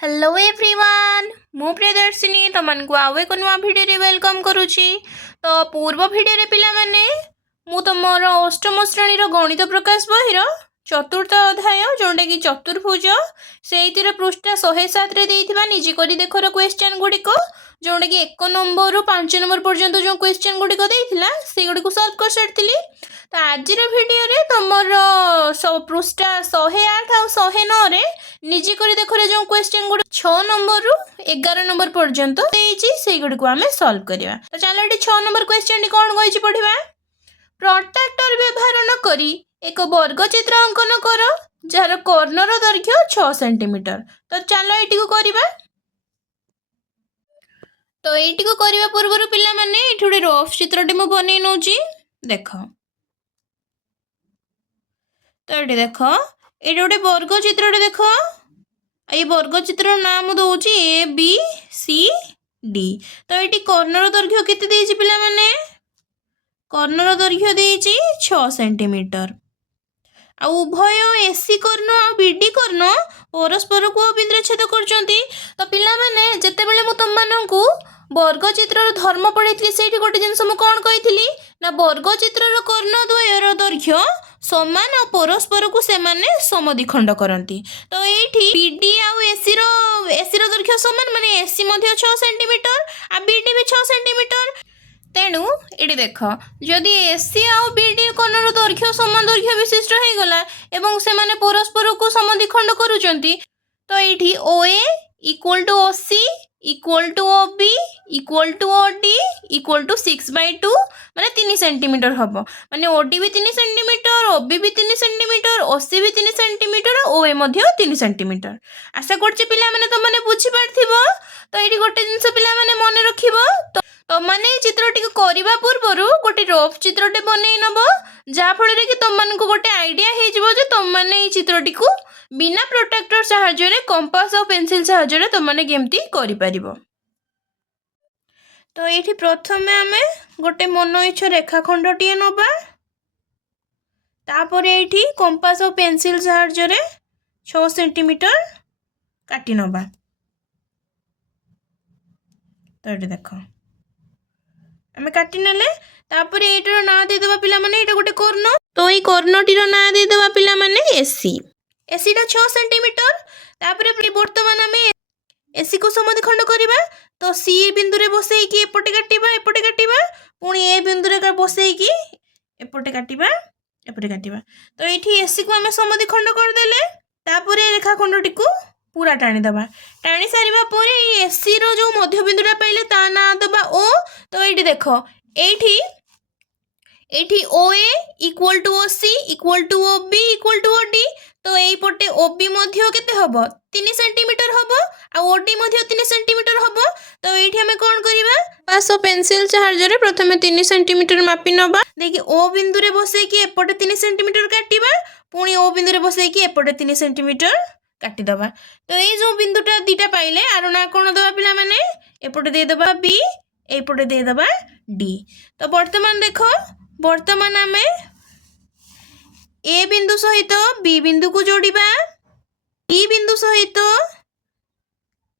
Hello everyone मु प्रियदर्शिनी तुमको आउ एक नुआ भिडियो वेलकम करुच्ची। तो पूर्व भिडियो पिला माने मु तुमर अष्टम श्रेणी गणित प्रकाश बहिर चतुर्थ अध्याय जोटा कि चतुर्भुज से पृष्ठ 107 निजी करी देखर क्वेश्चन गुड़िक जोटा कि 1 नंबर रु 5 नंबर पर्यंत जो क्वेश्चन गुड़िक देइथिला से गुड़िक सॉल्व कर सारी। तो आज भिडियो रे तुमर पृष्ठ 108 और 109 रे निजी करी देखरे जो क्वेश्चन गुड़ 6 नंबर रु 11 नंबर पर्यंत से गुड़ी को आम सॉल्व करवा। तो चलो ये 6 नंबर क्वेश्चन कौन कही पढ़ा। प्रोट्रैक्टर व्यवहार न करी एक वर्ग चित्र अंकन कर जार कर्णर दैर्घ्य 6 सेंटीमीटर। तो चलो ये करवा। तो ये करने पूर्व पिला माने गोटे रफ चित्र बन नौ देख। तो ये देख ये गोटे वर्ग चित्र देख ये वर्ग चित्र नाम दौर ए बी सी डी। तो ये कर्णर दैर्घ्य केते पिला माने कर्णर दैर्घ्य देइछि 6 सेंटीमीटर। आ उभय एसी कर्ण आ बीडी कर्ण परस्पर को बिंदु छेद करछंती। तो पिला माने जते बेले मु तुम माननकु वर्ग चित्र धर्म पढ़ी से गोटे जिनस मु कौन कही ना वर्ग चित्र कर्ण द्वयर दैर्घ्य समान और परस्पर को से माने समद्विखंड करती। तो ये बीडी आउ एसी रो दैर्घ्य समान माने एसी मध्य 6 सेंटीमीटर आ बीडी भी 6 सेंटीमीटर। तेणु ये देख जदि एसी आउ बीडी कर्ण दैर्घ्य समान दैर्घ्य विशिष्ट हो गला एवं से माने परस्पर को समद्विखंड करूचंती। तो ये O A equal to O C equal to O B equal to O D equal to 6/2 माने 3 सेंटीमीटर हम माने ओडी भी 3 सेंटीमीटर ओबी भी 3 सेंटीमीटर ओसी भी 3 सेंटीमीटर ओए मध्य 3 सेंटीमीटर। आशा करछि पिला माने तो माने बुझी पारथिबो। तो ये गोटे जिनस पिला माने मन रखिबो। तो माने चित्रटी को करबा पूर्वरु गोटे रफ चित्रटे बनै नबो जा फଳରେ कि तुम मानको गोटे आइडिया हे जिवो जे तुम माने ई चित्रटी को बिना प्रोटेक्टर सहायता रे कंपास और पेंसिल सहायता रे तुम माने केमती करि परिबो। तो एठी प्रथमे आमे गोटे मन इच्छा रेखाखंडटी नबा तापरे एठी कंपास और पेंसिल सहायता रे 6 सेंटीमीटर काटी नबा। तो एठी देखो आमे काटी नेले तापरे एटर ना दे देबा पिला माने एटा गोटे कर्ण। तो ई कर्णटी रो ना दे देबा पिला माने एसी एसी टा 6 सेंटीमीटर। तापरे वर्तमान आमे एसी को समद्विखंड करिबा। तो सी बिंदु रे बसई की एपटे काटिबा पुनी ए बिंदु रे बसई की एपटे काटिबा। तो एठी एसी को आमे समद्विखंड कर देले तापरे रेखाखंडटी को पूरा टाणी दबा। टाणी सारिबा परे एसी रो जो मध्य बिंदुटा पाइले ता ना दबा ओ। तो एठी देखो एठी O A equal to O C equal to O B equal to O D. तो एई पटे ओबी मध्य केते हबो 3 सेंटीमीटर हबो आ ओडी मध्य 3 सेंटीमीटर हबो। तो एठी हमें कोन करिबा पास पेंसिल सहायता रे प्रथमे 3 सेंटीमीटर मापी नबा देखि ओ बिंदु रे बसई की एपटे 3 सेंटीमीटर काटिबा पुनी ओ बिंदु रे बसई की एपटे 3 सेंटीमीटर काटी दबा। तो ये जो बिंदुटा दीटा पाइले आरो ना कोन दबा पिला माने एपटे दे दबा बी एपटे दे दबा डी। तो वर्तमान देखो वर्तमान आमे ए बिंदु सहित बी बिंदु को जोड़िबा डी बिंदु सहित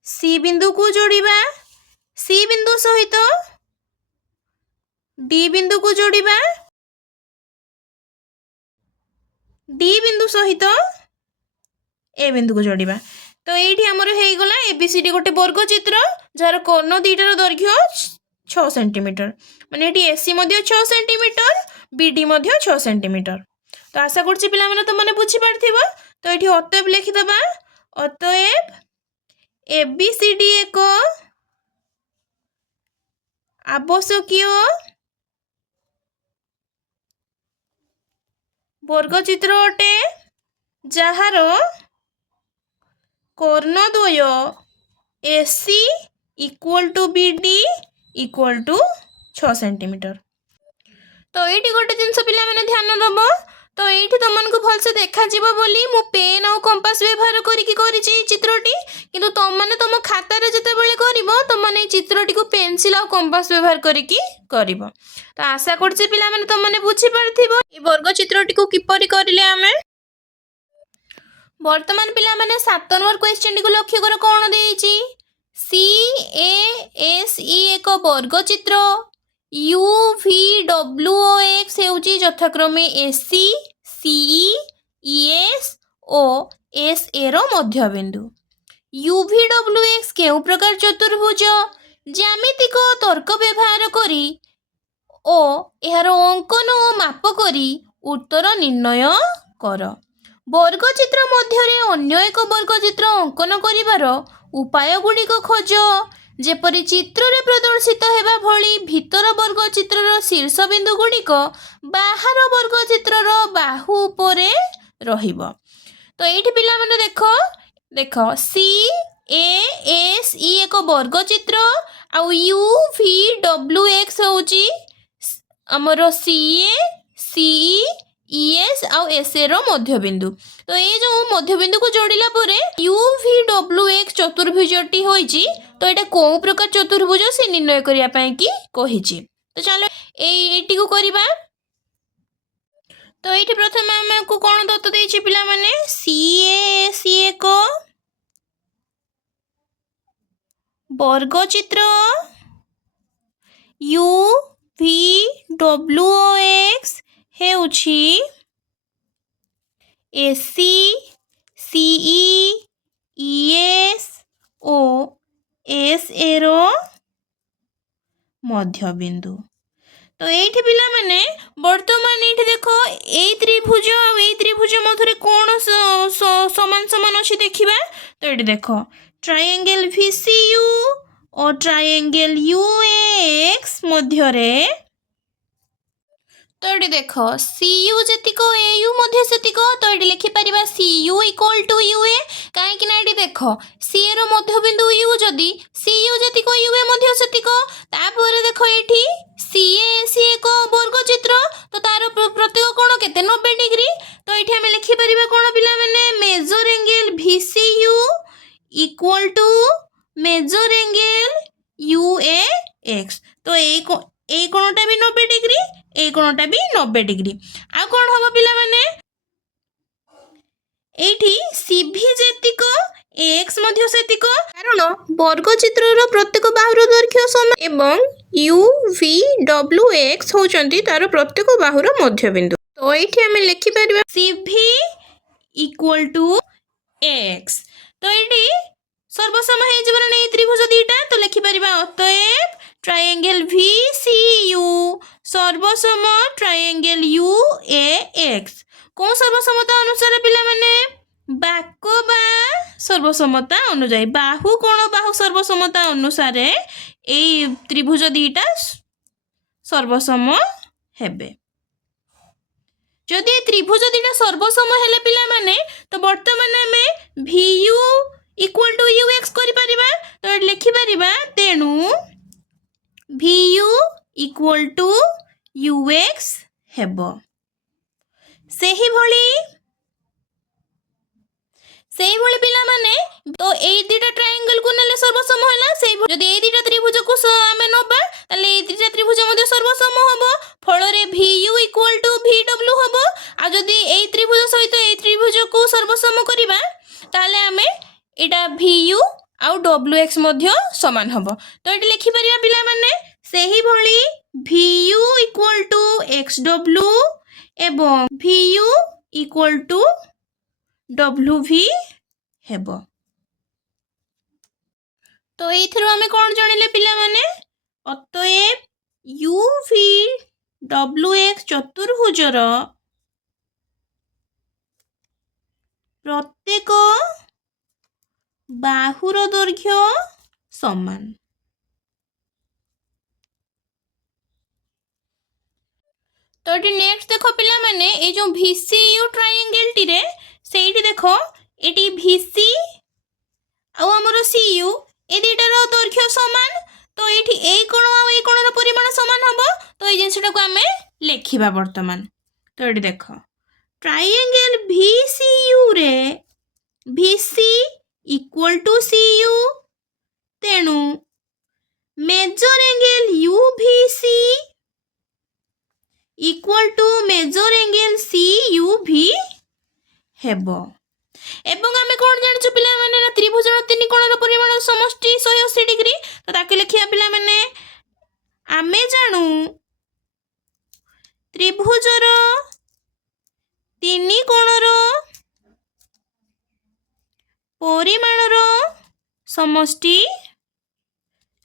सी बिंदु को जोड़िबा सी बिंदु सहित डी बिंदु को जोड़िबा डी बिंदु सहित ए बिंदु को जोड़िबा। तो ये आमर हो गला एबीसीडी गोटे वर्ग चित्र जार कर्ण दीटार दैर्घ्य 6 सेंटीमीटर माने ये एसी मध्य 6 सेंटीमीटर बीडी मध्य 6 सेंटीमीटर। तो आशा करछि पिला माने तो माने बुझी पारथिबो। तो ये अतएव लिखिदबा अतएव एबीसीडी एक आवश्यकीय वर्ग चित्र अटे जहार कर्णद्वय AC equal to BD equal to 6 centimetre. तो ये गोटे जिनस पिला माने ध्यान दब। तो ये तुमको भलसे देखा जीव बोली मु पेन और कंपास व्यवहार करिछि चित्रटी किंतु तुम माने तुम खातार जते बेले करिवो तुम माने चित्रटी को पेंसिल और कंपास व्यवहार करिवो। तो आशा करछि पिला माने तुम माने बुझी पारथिबो ई वर्ग चित्रटी को किपरि करिले आमे। बर्तमान पिला माने 7 नंबर क्वेश्चन को लक्ष्य कर कौन देइछि सी ए एस ई एक वर्ग चित्र U V W O X हेउछि यथाक्रमे AC CE ES O S A रो मध्यबिंदु यू वी डब्ल्यू एक्स केउ प्रकार चतुर्भुज ज्यामितिक तर्क व्यवहार करी ओ एहार अंकन ओ माप करी उत्तर निर्णय कर वर्गचित्र मध्यरे अन्य एक वर्गचित्र अंकन करिवार उपाय गुड़िक खोज जेपरि चित्र रे प्रदर्शित हेबा भली भितर वर्गचित्रर शीर्ष बिंदु गुड़िक बाहर वर्गचित्रर बाहु उपरे रहिबो। तो एठी पिला माने देख सी ए एस ई एक वर्गचित्र आ यू वी डब्ल्यू एक्स होची हमर सी ए सी ईएस आउ एस ए रो मध्यबिंदु। तो ये जो मध्यबिंदु को जोड़िला परे यू वी डब्ल्यू एक्स चतुर्भुजटी होइची तो एटा को प्रकार चतुर्भुज से निर्णय करिया पई की कहिची। तो चलो एटी को करिबा। तो एठी प्रथम हमको कोन दत्त देछि पिला माने सी ए सी एक वर्गचित्र यू वी डब्ल्यू एक्स हेउछि AC CE ES O S A रो मध्यबिंदु। तो एठी पिला माने वर्तमान एठी देखो ए त्रिभुज आ ए त्रिभुज मधुरे कोन समान समान अछि देखिबा। तो एठी देखो ट्रायंगल VCU और ट्रायंगल UAX मध्यरे तो ये देख CU जतिक AU मध्य सेतिक तो ये लिखि परिबा CU इक्वल टू UA काहे कि ना ये देख C रो मध्यबिंदु U जदी CU जतिक UA मध्य सेतिक तापर देख एठी CA एक वर्ग चित्र तो तार प्रत्येक कोण केते 90 डिग्री। तो एठी हम लिखि परिबा कोण पिला माने major angle VCU equal to major angle UAX। तो ए कोणटा भी 90 डिग्री ए कोणटा भी 90 डिग्री। आ कोन होबो पिला माने एठी CV जेतिक AX मध्य सेतिक कारण वर्गचित्रर प्रत्येक बाहुर दैर्घ्य समान एवं UVWX होचंती तार प्रत्येक बाहुर मध्यबिंदु। तो एठी हम लिखि परिबा CV इक्वल टू AX। तो एठी सर्वसम हे जबन नै त्रिभुज दीटा तो लिखि परिबा अतएव ट्रायंगल VCU सर्वसम ट्रायंगल UAX को सर्वसमता अनुसार पिला माने बाको बा सर्वसमता अनुसार बाहु कोण बाहु सर्वसमता अनुसार ए त्रिभुज दीटा सर्वसम हेबे। जदि त्रिभुज दीटा सर्वसम हेले पिला माने तो वर्तमान में VU इक्वल टू UX करि परिबा। तो लिखि परिबा तेनु VU इक्वल टू UX हेबो। सेही भली पिला माने तो ए दिटा ट्रायंगल को नेले सर्वसम होला सेही जदी ए दिटा त्रिभुज को हमें नबा तले ए दिटा त्रिभुज मध्ये सर्वसम हबो फल रे VU इक्वल टू VW हबो। आ जदी ए त्रिभुज सहित ए त्रिभुज को सर्वसम करिबा ताले हमें एटा VU आउ WX मध्य समान हबो। तो एटी लिखि परिबा पिला माने सेही भली VU इक्वल टू XW एवं VU इक्वल टू WV हेबो। तो एथिरो हमें कोन जानिले पिला माने अतएव UVWX चतुर्भुजर प्रत्येक बाहुर दैर्घ्य समान। तो ये नेक्स्ट देखो पिला माने ए जो VCU ट्रायंगल टी रे सेठी देखो एटी VC आ हमरो CU ए दुटार दैर्घ्य समान। तो एठी ए कोण आ ए कोणर परिमाण समान हबो। तो ए जिंसटा को हमें लेखिबा वर्तमान। तो एटी देखो ट्रायंगल VCU रे VC इक्वल टू CU तेणु measure angle UVC equal to major angle CUV हेबो। एवं आमे कोन जानिछु पिला माने ना त्रिभुजर तीन कोणर परिमाण समष्टि 180 डिग्री तो ताके लिखिया पिला माने आमे जानू त्रिभुजर तीन कोणर परिमाणर समष्टि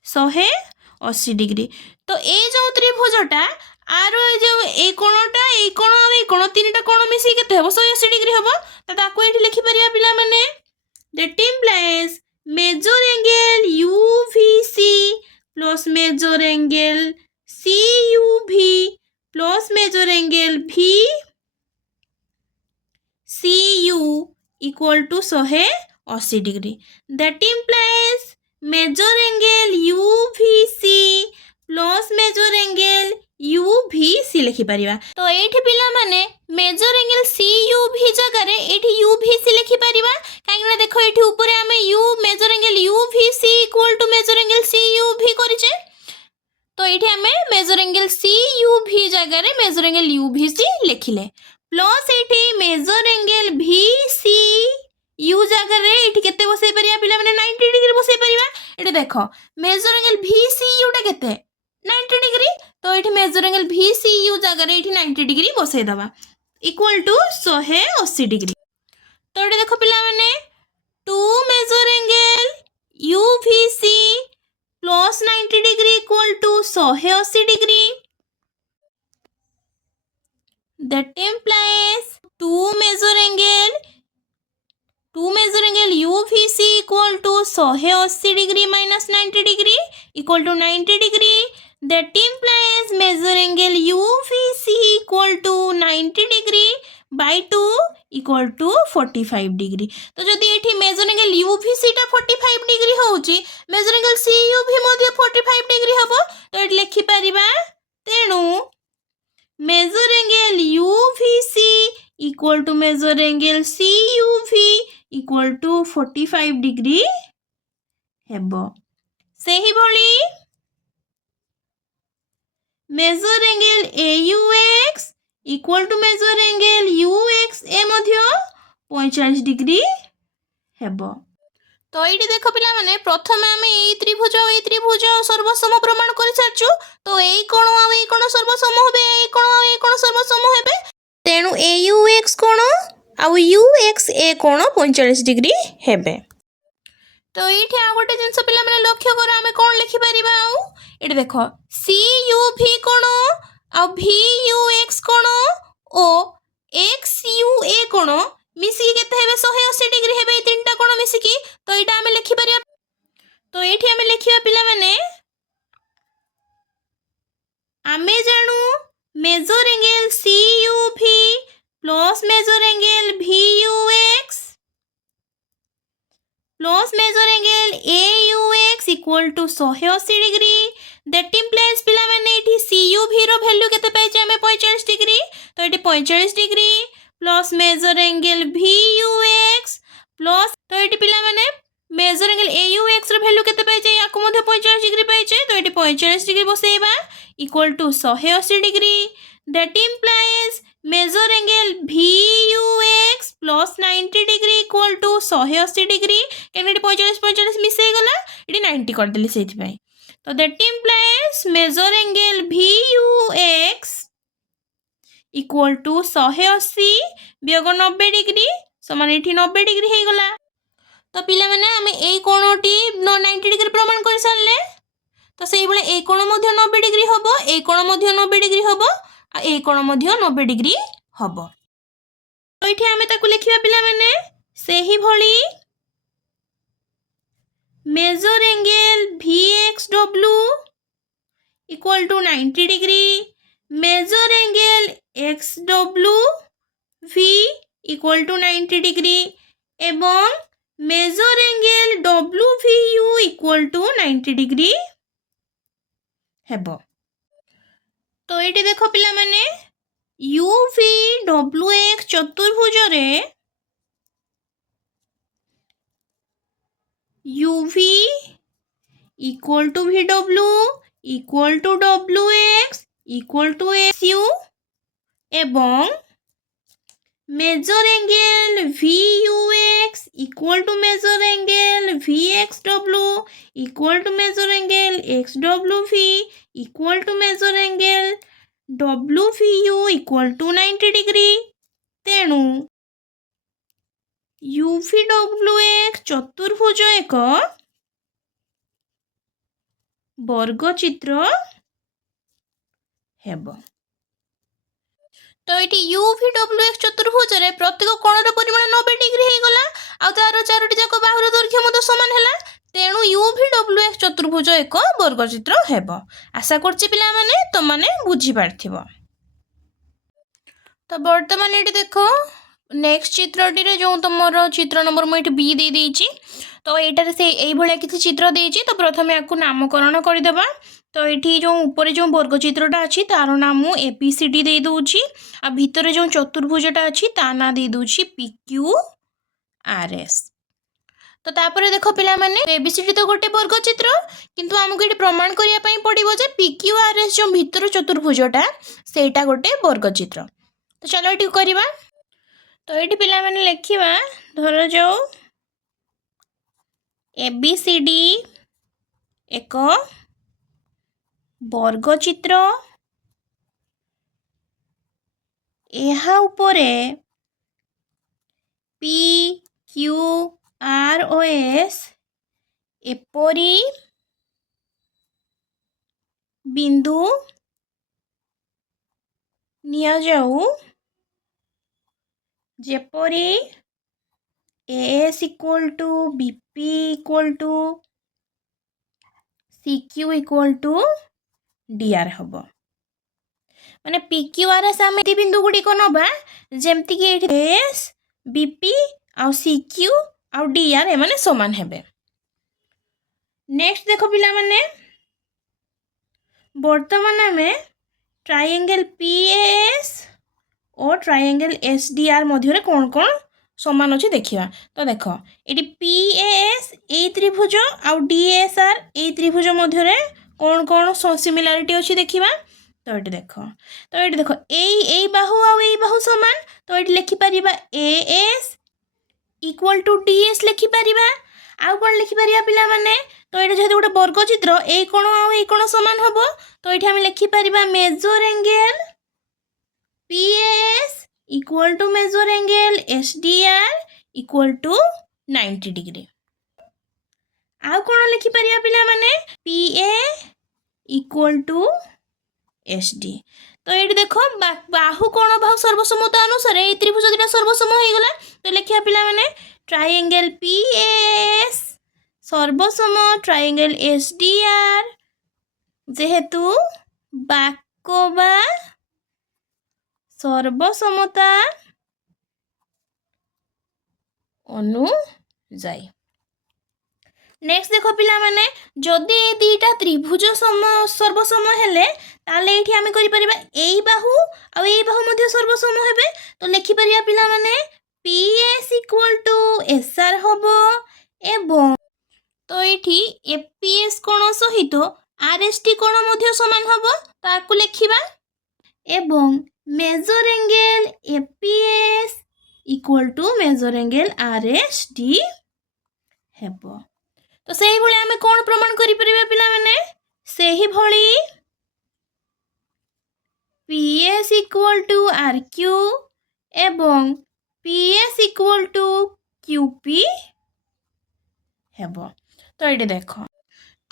180 डिग्री तो ए जो त्रिभुजटा आरो जो ए कोणटा ए कोण आ ए कोण तीनटा कोण मिसी केते हबो 180 डिग्री हबो तो ताको एठी लिखि परिया पिला माने that implies measure angle UVC plus measure angle CUV plus measure angle VCU equal to 180 degree that implies measure angle UVC plus measure angle UVC लिखि परिबा तो एठी पिला माने मेजर एंगल CUV जगह रे एठी UVC लिखि परिबा काहेकि देखो एठी ऊपर हमें measure angle UVC equal to major angle CUV करिचे तो एठी हमें मेजर एंगल CUV जगह रे मेजर एंगल UVC लिखिले प्लस एठी मेजर एंगल VCU जगह रे एठी केते बसै परिया पिला माने 90 डिग्री बसै परिबा एठी देखो मेजर एंगल VCU टा केते 90 डिग्री तो ये मेजर एंगल VCU जगह ये 90 डिग्री बसई दबा इक्वल टू 180 डिग्री तो ये देखो पिला माने 2 measure angle UVC plus 90 degree equal to 180 degree that implies 2 measure angle UVC equal to 180 degree minus 90 degree equal to 90 degree that implies measure angle UVC equal to 90 degree by 2 equal to 45 degree तो जदि एठी measure angle UVC टा 45 degree होउची measure angle CUV मध्ये 45 degree हबो तो एठी लिखि परिबा तेनु measure angle UVC equal to measure angle CUV equal to 45 degree हेबो सेही भली measure angle AUX equal to major angle UXA मध्य 45 डिग्री हेबो तो ये देखो पिला माने प्रथम आमे ए त्रिभुज सर्वसम प्रमाण करि सारछु तो ए कोण आ ए कोण सर्वसम होबे ए कोण सर्वसम हेबे तेनु AUX कोण आ UXA कोण 45 डिग्री हेबे तो ये गोटे जिनस पिला माने लक्ष्य कर आमे कोन लिखि परिबा आउ एटी देखो CUV कोण आ VUX कोण ओ XUA कोण मिसी केते हेबे 180 डिग्री हेबे ए तीनटा कोण मिसी की तो एटा आमे लिखि परिया तो एठी आमे लिखिया पिला माने आमे जानू measure angle CUV plus measure angle VUX plus measure angle AUX equal to 180 degree that implies पिला माने एठी CUV रो वैल्यू केते पाइचे हमें 45 डिग्री तो एठी 45 degree plus measure angle VUX plus तो एठी पिला माने मेजर एंगल AUX रो वैल्यू केते पाइचे याको मध्ये 45 डिग्री पाइचे तो एठी 45 डिग्री बसेबा equal to 180 degree that implies measure angle VUX plus 90 degree equal to 180 degree कैन 45 मिसई गला ये 90 कर देली सेति पई तो that implies measure angle VUX equal to 180 वियोग 90 डिग्री समान एठी 90 डिग्री हे गला तो पिला माने हमें ए कोणटी 90 डिग्री प्रमाण कर सारले तो सेही बळे ए कोण मध्ये 90 डिग्री हबो ए कोण मध्ये 90 डिग्री हबो आ ए कोण मध्ये 90 डिग्री हबो तो एठी हमें ताकू लिखिबा पिला माने सेही भली measure angle VXW equal to 90 degree measure angle XWV equal to 90 degree एवं measure angle WVU equal to 90 degree हेबो तो ये देखो पिला माने UVWX चतुर्भुज रे UV equal to VW equal to WX equal to XU एवं measure angle VUX equal to major angle VXW equal to major angle XWV equal to major angle WVU equal to 90 degree. तेणु UVWX चतुर्भुज एक वर्गचित्र हेब। तो ये UVWX चतुर्भुज रे प्रत्येक कोणर परिमाण 90 डिग्री हो गला आ तार चारोटी जाक बाहुर दैर्घ्य मत समान हैला। तेणु UVWX चतुर्भुज एक वर्गचित्र हेब। आशा करछि पिला माने तो माने बुझी पारथिबो। तो वर्तमान ये देखो नेक्स्ट चित्रटी रे जो तुमर चित्र नंबर मुझे बी दे देइछि। तो एटार से यही भाया किसी चित्र देइछि। तो प्रथमे आपको नामकरण करदेबा। तो ये जो ऊपर जो वर्गचित्रटा अच्छी तार नाम ABCD दे दूची आ भितर जो चतुर्भुजटा अच्छी ता ना दे दूची PQRS। तो तापर देखो पिला माने ABCD तो गोटे वर्गचित्र किंतु आमको ये प्रमाण करिया पई पड़िबो जे PQRS जो भितर चतुर्भुजटा सेटा गोटे वर्गचित्र। तो चलो ये करवा। तो ये पिला माने लिखिबा धर जाओ ABCD एक वर्गचित्र एहा उपरे PQRS एपरी बिंदु निया जाऊ जेपरी AS equal to BP equal to CQ equal to DR हम माने PQRS आम बिंदु गुड़िक नवा जमती कि AS BP आउ CQ आउ DR एमाने समान हेबे। नेक्स्ट देखो पिला माने वर्तमान आमे ट्रायंगल PAS और ट्रायंगल SDR मध्य कौन कौन समान अच्छे देखा। तो देख ये PAS ए त्रिभुज आउ DSR ए त्रिभुज मध्य कौन कौन सिमिलारिटी अच्छी देखा। तो ये देख ए बाहु आउ ए बाहु समान। तो ये लिखिपर AS इक्वल टू DS लिखिपर आउ कौन लिखिपर पिला माने। तो ये जेहेतु गोटे वर्गचित्र ए कोण आउ ए कोण समान हम। तो ये आम लिखिपर measure angle PAS equal to major angle SDR equal to 90 degree. आउ कौन लिखिपर पिला माने PA इक्वल टू SD। तो ये देखो बाहु कोण बाहु सर्वसम्मता अनुसार ये त्रिभुज दुटा सर्वसम हो गला। तो लिखिया पिला माने ट्रायंगल PAS सर्वसम ट्रायंगल SDR जेहेतु बाकोबा सर्वसमता अनुजाई। नेक्स्ट देखो पिला माने जदि ए दीटा त्रिभुज सर्वसम हेले ताले एठी आमे करि परिबा एई बाहु आ एई बाहु मध्ये सर्वसम हेबे। तो लिखि परिया पिला माने PS इक्वल टू SR हबो एवं तो एठी APS कोण सहित RST कोण मध्ये समान हबो। ताकू लिखिबा एवं measure angle APS equal to major angle RST हेबो। तो सही भली आमे कौन प्रमाण करि परिबा पिला माने सही भली PS इक्वल टू RQ एवं PS इक्वल टू QP हेबो। तो ये देखो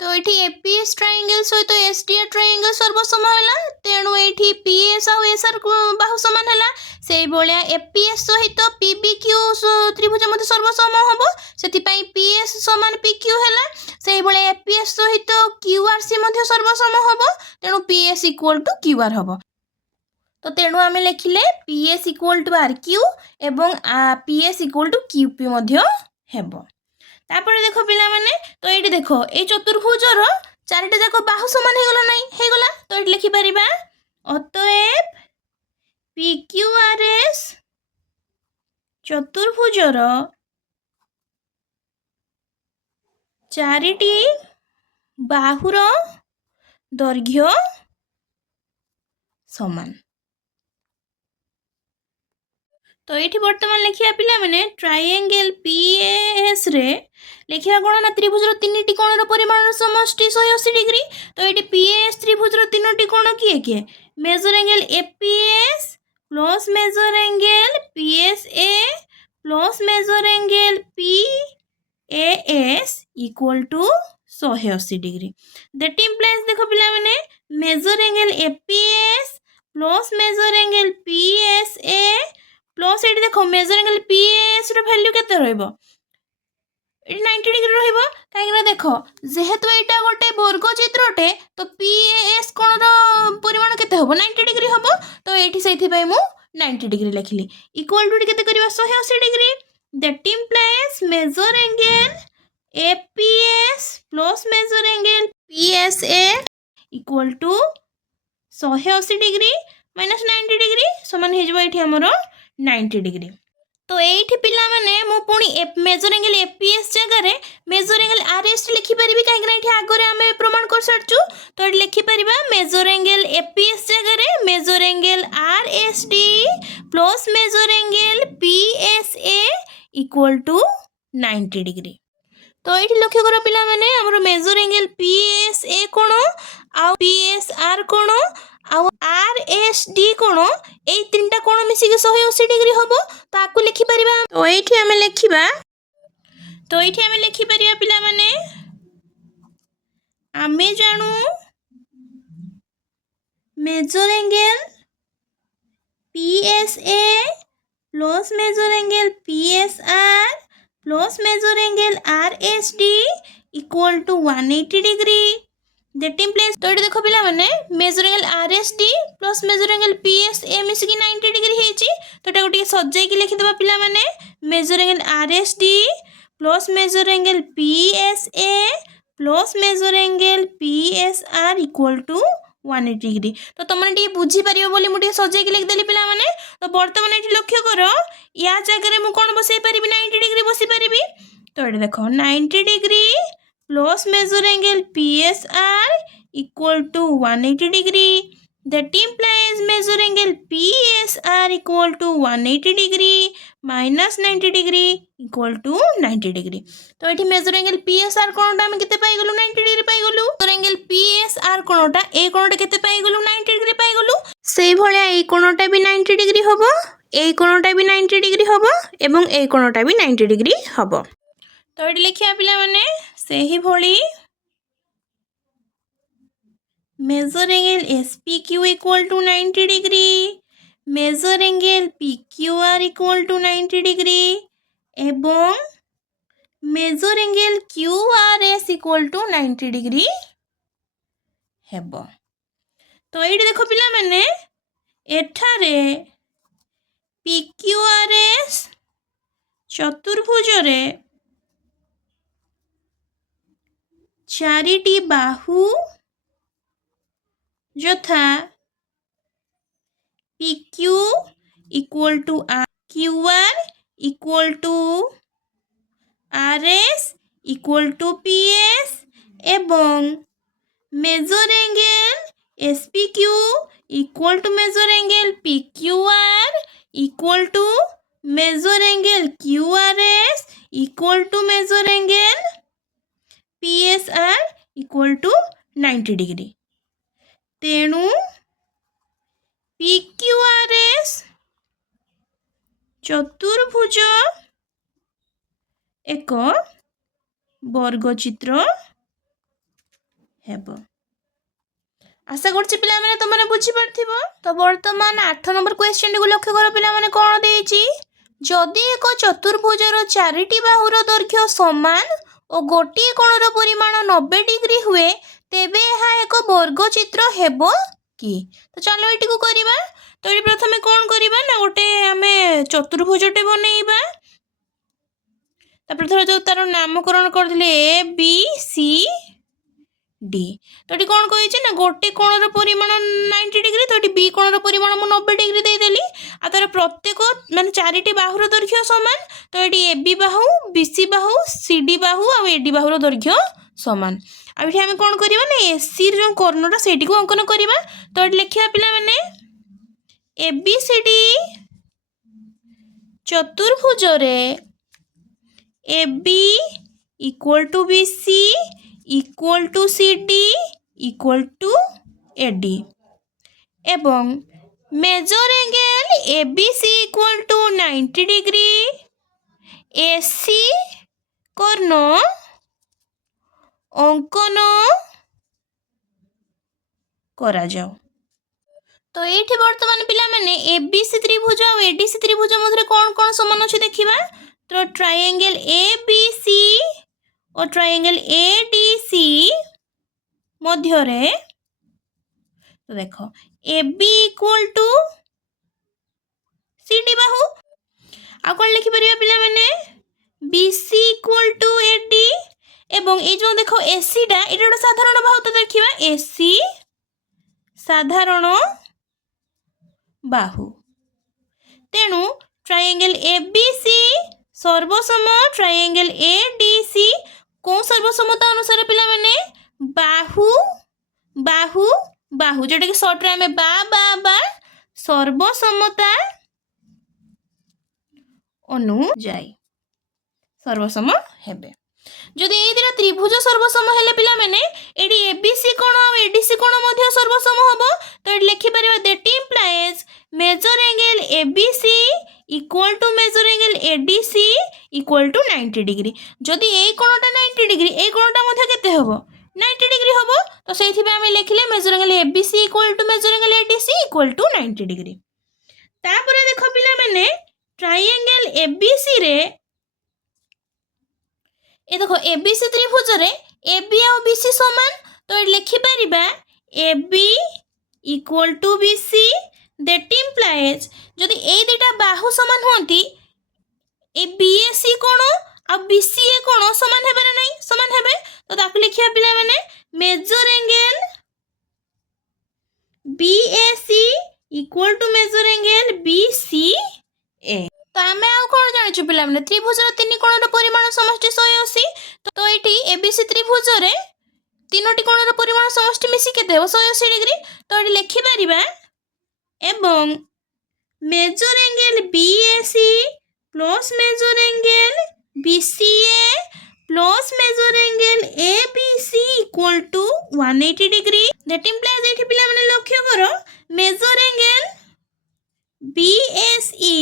तो ये APS ट्रायंगल सहित SDR ट्रायंगल सर्वसम हैला। तेणु ये PS आउ SR बाहु समान हैला। से भलिया APS सहित PBQ त्रिभुज मध्य सर्वसम हबो। सेति पई PS समान PQ हैला। से भलिया APS सहित QRC मध्य सर्वसम हबो। तेणु PS इक्वल टू QR हबो। तो तेणु आमे लिखिले PS इक्वल टू RQ एवं PS इक्वल टू QP मध्य हेबो। तापर देखो पिला माने तो ये देखो ये चतुर्भुजर चारिटा जाक बाहु समान हो गला नहीं हो गला। तो ये लिखि परिबा अतएव PQRS चतुर्भुजर चारिटी बाहुर दैर्घ्य समान। तो ये बर्तमान लिखा पे ट्राएंगल पीएस रे लिखा कौन ना त्रिभुजर 3टी कोणर परिमाण समष्टि 180 डिग्री। तो ये पीएस त्रिभुजर 3टी कोण किए किए measure angle APS plus measure angle PSA plus measure angle PAS equal to 180 degree. That implies देखो पिला माने major angle APS plus measure angle PSA plus ये देख मेजर एंगल पीएस रो वैल्यू केते रहइबो 90 डिग्री रहइबो काहेकि देख जेहेतु एटा गोटे वर्ग चित्रटे तो पीएस कोण रो परिमाण केते होबो 90 डिग्री होबो। तो एठी सेथि पई मु 90 डिग्री लिखली इक्वल टू केते करबा 180 degree. That implies measure angle APS plus measure angle PSA equal to 180 degree minus 90 degree समान हो जाए ये आमर 90 डिग्री। तो ये पिला माने मु पुणी मेजर एंगल एपीएस जगह मेजर एंगल आरएस लिखिपारि कहीं आगे आम प्रमाण कर सारचु। तो ये लिखिपर मेजर एंगल एपीएस जगह measure angle RSD plus measure angle PSA equal to 90 degree. तो ये लक्ष्य कर पिला माने हमर मेजर एंगल पीएसए कोण आ पीएसआर कोण आरएसडी कोण ए तीनटा कोण मिसिक 180 डिग्री होबो। ताकू लिखि परिबा तो एठी हमें लिखिबा पिला माने आमे जानू measure angle PSA plus measure angle PSR plus measure angle RSD equal to 180 degree. That implies तो ये देखो पिला माने major angle RSD plus measure angle PSA मिसिक 90 डिग्री हेची। तो एटा गोटे सजाई के लिखि देबा पिला माने major angle RSD plus measure angle PSA plus measure angle PSR equal to 180 degree. तो तुमने टी बुझी पारिबो बोली मु टी सजाई के लिखि देली पिला माने। तो वर्तमान एठी लक्ष्य करो या जगह मु कोन बसई पारिबी 90 डिग्री बसई पारिबी। तो ये देखो 90 degree plus measure angle PSR equal to 180 degree. That implies measure angle PSR equal to 180 degree minus 90 degree equal to 90 degree. तो ये मेजर एंगल पीएसआर कोणटा हम केते पाई गलु 90 डिग्री पाई गलु। मेजर एंगल पीएसआर कोणटा ए कोणटा केते पाई गलु 90 डिग्री पाई गलु। सेही भलिया ए कोणटा भी 90 डिग्री होबो ए कोणटा भी 90 डिग्री होबो एवं ए कोणटा भी 90 डिग्री होबो। तो ये लिखिया पिला माने सेही भली measure angle SPQ equal to 90 degree measure angle PQR equal to 90 degree एवं measure angle QRS equal to 90 degree हेबो। तो ये देखो पिला माने एठारे पीक्यूआरएस चतुर्भुज रे चारिटी बाहु यथा PQ equal to QR equal to RS equal to PS एवं measure angle SPQ equal to major angle PQR equal to major angle QRS equal to major angle PSR equal to 90 degree. तेणु PQRS चतुर्भुज एक वर्गचित्र हेबो। आशा करछि पिला माने तुमने बुझी पारथिबो। तो वर्तमान 8 नंबर क्वेश्चन को लक्ष्य करो पिला माने कोन देछि जदि एक चतुर्भुजर 4टी बाहुर दैर्घ्य समान और गोटे कोणर परिमाण 90 डिग्री हुए तेबे यह एक वर्गचित्र हेबो कि। तो चलो ये करवा। तो ये प्रथम कौन करवा ना गोटे आम चतुर्भुजटे बनइबा थर जो तार नामकरण करदे ए बी सी डी। तो ये कौन कही ना गोटे कोणर परिमाण 90 डिग्री तो ये बी कोणर परिमाण मु 90 डिग्री देदेली आ तार प्रत्येक माने 4टी बाहुर दैर्घ्य समान। तो ये A B Bahu B C Bahu C D Bahu uh A D बाहुर दैर्घ्य समान। अभी आम कौन करवा ना एसी जो कर्णटा से अंकन करवा। तो ये लिखा पिला माने ए बी सी डी ଚତୁର୍ଭୁଜରେ AB equal to BC equal to CD equal to AD ଏବଂ measure angle ABC equal to 90 degree AC कर्ण अंकन करा जाओ। तो ये बर्तमान पिला माने एबीसी त्रिभुज और एडीसी त्रिभुज मध्य कौन कौन समान अच्छे देखा। तो ट्रायंगल एबीसी और ट्रायंगल एडीसी मध्य रे तो देख AB इक्वल टू CD बाहु आ कौन लिखिपर पिला माने BC इक्वल टू AD एवं ये जो देख AC टा ये गोटे साधारण बाहु तो देखा AC साधारण बाहु तेणु ट्रायंगल एबीसी सर्वसम ट्रायंगल एडीसी कौन सर्वसमता अनुसार पिला माने बाहु बाहु बाहु जोटा कि शॉर्ट रे हमें बा सर्वसमता अनुजाई सर्वसम हेबे। जदि ए दिरा त्रिभुज सर्वसम हेले पिला माने एडी एबीसी कोण और एडीसी कोण मध्य सर्वसम हबो। तो एडी लिखि परिबा that implies measure angle ABC equal to major angle ADC equal to 90 degree. जदि ए कोणटा 90 डिग्री ए कोणटा मध्य केते हबो 90 डिग्री हबो। तो सेथि पे हम लिखिले measure angle ABC equal to major angle ADC equal to 90 degree. तापरे देखो पिला माने ट्रायंगल एबीसी रे ये देखो एबीसी त्रिभुज रे AB और BC समान। तो ये लिखि परिबा AB equal to BC that implies जदि ए दुटा बाहु समान होंती ए BAC कोण और BCA कोण समान हेबे ना नहीं समान हेबे। तो ताकू लिखिया पिला माने major angle BAC equal to major angle BCA। तो आम आउ कौन जानी पिला माने त्रिभुज तीन कोणर परिमाण समष्टि 180। तो ये एबीसी त्रिभुज रे तीनोटी कोणर परिमाण समष्टि मिसी केते हो 180 डिग्री। तो ये लिखि परिबा एवं measure angle BAC plus measure angle BCA plus measure angle ABC equal to 180 degree. That implies एठी पिला माने लक्ष्य करो measure angle BSE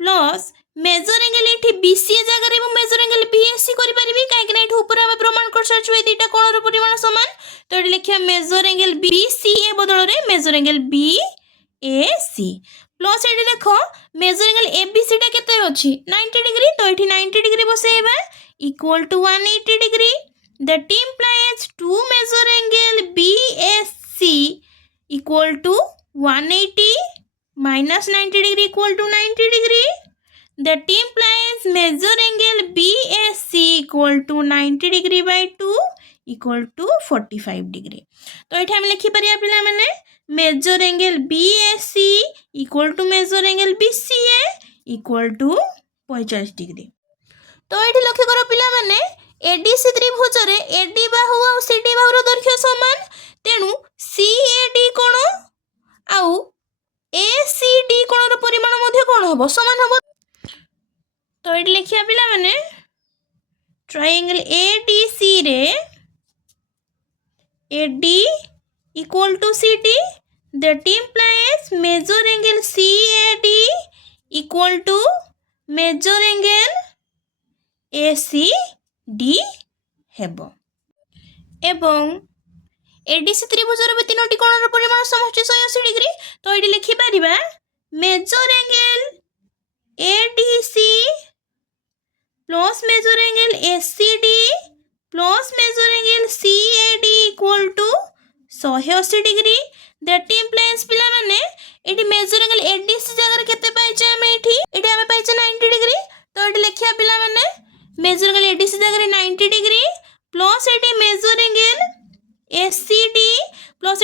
plus measure angle ये BCA जगह रे मेजर एंगल BSC करि परिबी काहे कि ऊपर हम प्रमाण कर सारछु ए दुटा कोणर परिमाण समान। तो ये लिखिया मेजर एंगल BCA बदल रे मेजर एंगल BAC प्लस ये देखो मेजर एंगल ABC टा केते अछि 90 डिग्री। तो ये 90 डिग्री बसेबा equal to 180 degree that implies to major angle BSC equal to 180 minus 90 degree equal to 90 degree that implies measure angle BSC equal to 90 degree by 2 equal to 45 degree। तो ये हम लिखि परिया पिला माने measure angle BSC equal to measure angle BCA equal to 45 degree। तो ये लक्ष्य करो पिला माने एडीसी त्रिभुज रे एडी बाहु और सीडी बाहुर दैर्घ्य समान तेणु CAD कोण आउ ACD कोणर परिमाण मध्य कोण हबो समान हबो। तो ये लिखिया पिला माने ट्रायंगल ADC रे AD equal to CD that implies measure angle CAD equal to major angle ACD हेबो। एवं एडीसी त्रिभुज रे तीनोटी कोणर परिमाण समष्टि 180 डिग्री। तो ये लिखि परिबा measure angle ADC plus measure angle ACD plus measure angle CAD equal to 180 degree that implies पिला माने एटी मेजर एंगल ADC जगह केते पाइचे हम एटी हम पाइचे 90 डिग्री। तो ये लिखिया पिला माने मेजर एंगल ADC जगह 90 डिग्री प्लस एटी मेजर एंगल ACD प्लस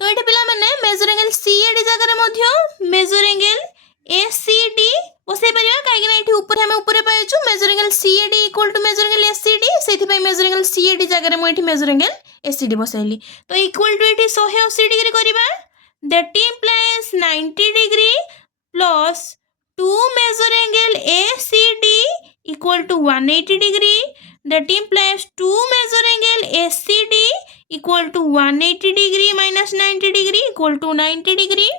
तो ये पिला माने मेजर एंगल CAD जगह मध्य मेजर एंगल ACD बसई परिया काहे कि एठी ऊपर हम ऊपर पाइछु measure angle CAD equal to major angle ACD सेथि पई मेजर एंगल CAD जगह मु एठी मेजर एंगल ACD बसैली। तो इक्वल टू एठी 180 डिग्री करबा that implies 90 degree plus two measure angle ACD equal to 180 degree. That implies two measure angle ACD equal to 180 degree minus 90 degree equal to 90 degree.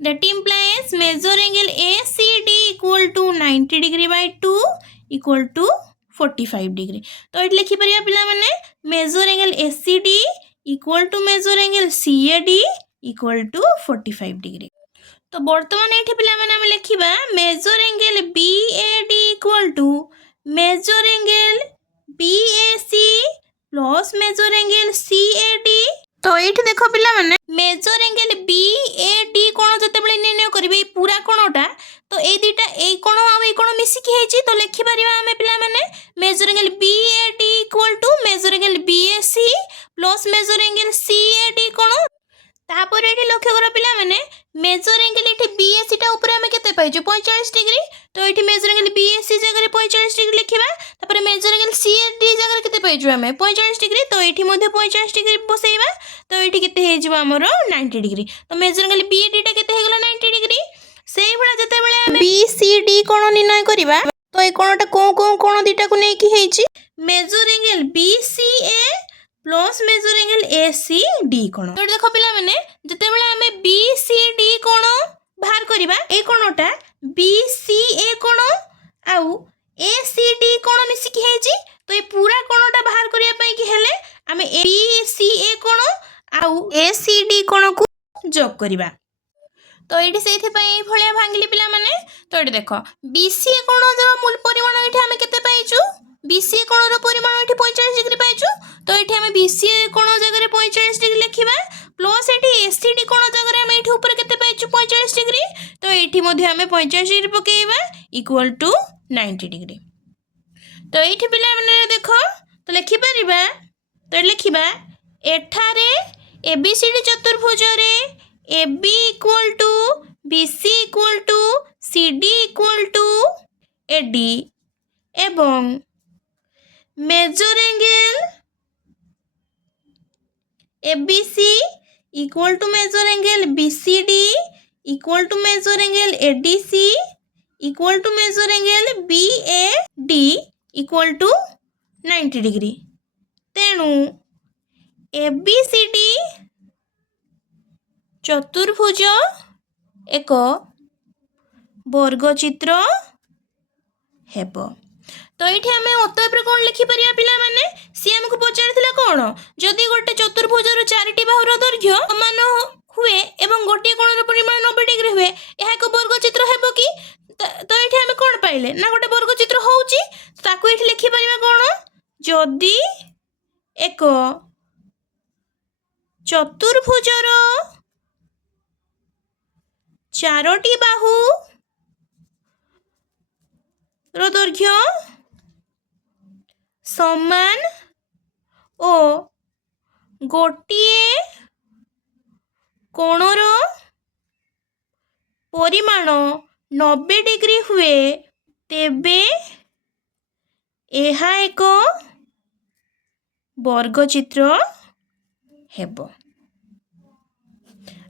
That implies measure angle ACD equal to 90 degree by 2 equal to 45 degree. तो ये लिखि परिया पिला माने measure angle ACD equal to measure angle CAD equal to 45 degree. तो बर्तमान ये पिला माने हम लिखिबा measure angle BAD equal to measure angle BAC plus measure angle CAD. तो ये देखो पिला माने मेजर एंगल BAD कोण जतेबेले निर्णय करिवे पूरा कोणटा तो ए दुटा ए कोण आ ए कोण मिसिकी हेची तो लिखि परिबा हमें पिला माने major angle BAD equal to major angle BAC plus measure angle CAD कोण तापर एठी लक्ष्य कर पिला माने मेजर एंगल एठी BAC टा ऊपर हमें केते पाइजो 45 डिग्री तो एठी मेजर एंगल BAC जगह रे 45 डिग्री लिखिबा तापर मेजर एंगल CAD जगह रे केते पाइजो हमें 45 डिग्री तो एठी मध्ये 45 डिग्री बसैबा तो ये केते हे जिवो हमर 90 डिग्री तो मेजर एंगल BAD टा केते हे गेला 90 डिग्री सेही भला जते बेले हम BCD कोण निर्णय करिबा तो ए कोणटा कोण दिटा को नै कि हेची measure angle BCA plus measure angle ACD कोण तो देखो पिला माने जते बेले हम BCD कोण बाहर करिबा ए कोणटा BCA कोण आउ ACD कोण मिसी कि हेची तो ये पूरा कोणटा बाहर करिया पई कि हेले हम BCA कोण आउ ACD कोण को जोग करिबा तो एठी सेथि पई भलिया भांगली पिला माने तो एठी देखो BCA कोण जो मूल परिमाण एठी हम केते पाइछु BCA कोण रो परिमाण एठी 45 डिग्री पाइछु तो एठी हम BCA कोण जगह रे 45 डिग्री लिखिबा प्लस एठी ACD कोण जगह रे हम एठी ऊपर केते पाइछु 45 डिग्री तो एठी मध्ये हम 45 डिग्री पकेइबा इक्वल टू 90 डिग्री तो एठी पिला माने देखो तो लिखि परिबा तो लिखिबा एठारे ABCD चतुर्भुज रे AB equal to BC equal to CD equal to AD एवं measure angle ABC equal to major angle BCD equal to major angle ADC equal to major angle BAD equal to 90 degree तेणु ABCD चतुर्भुज एक वर्गचित्र हेब तो ये आम अतएव कौन लिखिपर पिला माने सी आमको पचार कौन जदि गोटे चतुर्भुज चारिटी बाहुर दैर्घ्य समान हुए एवं गोटे कोणर परिमाण 90 डिग्री हुए यह एक वर्गचित्र हेब कि तो ये आम कौन पाइले ना गोटे वर्गचित्र होउची ताकू ये लिखिपर कौन जदि एक चतुर्भुजर चारोटी बाहु दैर्घ्य समान ओ गोटिए कोणर परिमाण 90 डिग्री हुए तेबे एहा एक वर्गचित्र हेब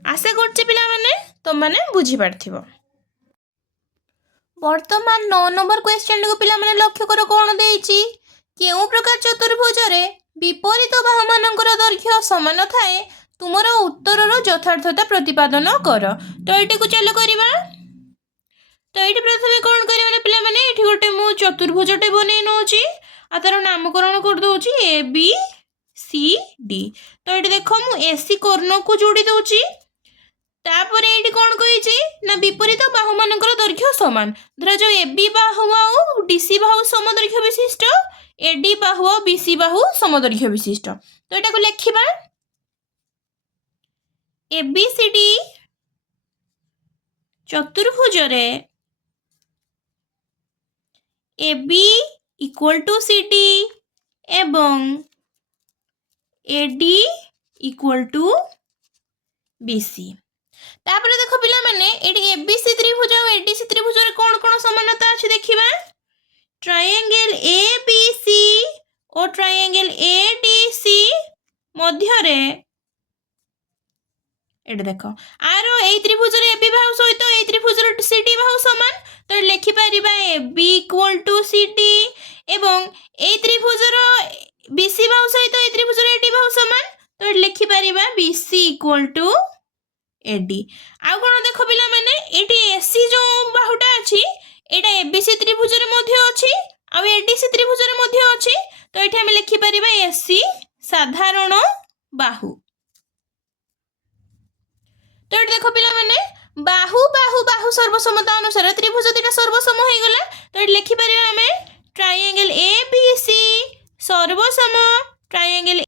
आशा करछि पिला माने तुम माने बुझी पारथिबो वर्तमान 9 नंबर क्वेश्चन को पिला माने लक्ष्य कर कोन देइछि केउ प्रकार चतुर्भुज रे विपरीत बाहु मानकर दैर्घ्य समान थाए तुमर उत्तर रो यथार्थता प्रतिपादन कर तो एटी को चलो करबा तो एटी प्रथमे कोन करबा पिला माने एठी गोटे मु चतुर्भुजटे बनै नोची आ तार नामकरण कर दोची ABCD तो एटी देखो मु AC कर्ण को जोड़ी दोची तापर एटी कोन कहिछि ना विपरीत बाहु मानकर दैर्घ्य समान धर जो AB बाहु आउ DC बाहु समदैर्घ्य विशिष्ट AD बाहु आउ BC बाहु समदैर्घ्य विशिष्ट तो एटा को लिखिबा ABCD चतुर्भुज रे AB इक्वल टू CD एवं AD इक्वल टू BC तापर देखो पिला माने एडी ABC त्रिभुज और ADC त्रिभुज रे कोन कोन समानता अछि देखिबा ट्रायंगल ABC और ट्रायंगल ADC मध्य रे एटा देख आर ए त्रिभुजर ए बी बाहु सहित ए त्रिभुजर सी डी बाहु समान तो लिखि परिबा A B equal to C D एवं ए त्रिभुजर बी सी बाहु सहित ए त्रिभुजर ए डी बाहु समान तो लिखि परिबा B C equal to A D. आ कोन देखो पिला माने एटी एसी जो बाहुटा अछि एटा एबीसी त्रिभुजर मध्य अछि आ एडीसी त्रिभुजर मध्य अछि तो एठी हम लिखि परिबा एसी साधारण बाहु। तो ये देखो पिला माने बाहु बाहु बाहु सर्वसमता अनुसार त्रिभुज दुटा सर्वसम हो गला तो ये लिखि परिबा हमें ट्रायंगल एबीसी सर्वसम ट्रायंगल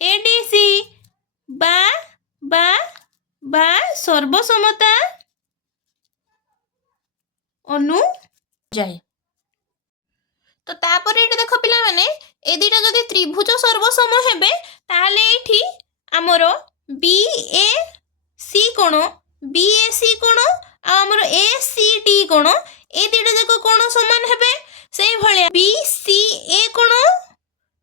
एडीसी बा बा बा सर्वसमता अनुजाई। तो तापर ये देखो पिला माने ए दुटा जदि त्रिभुज सर्वसम हेबे ताले एठी हमरो बी ए सी कोण बी ए सी कोण आमर ए सी डी कोण ए दुटा जाक कोण समान हेबे सेही भलिया बी सी ए कोण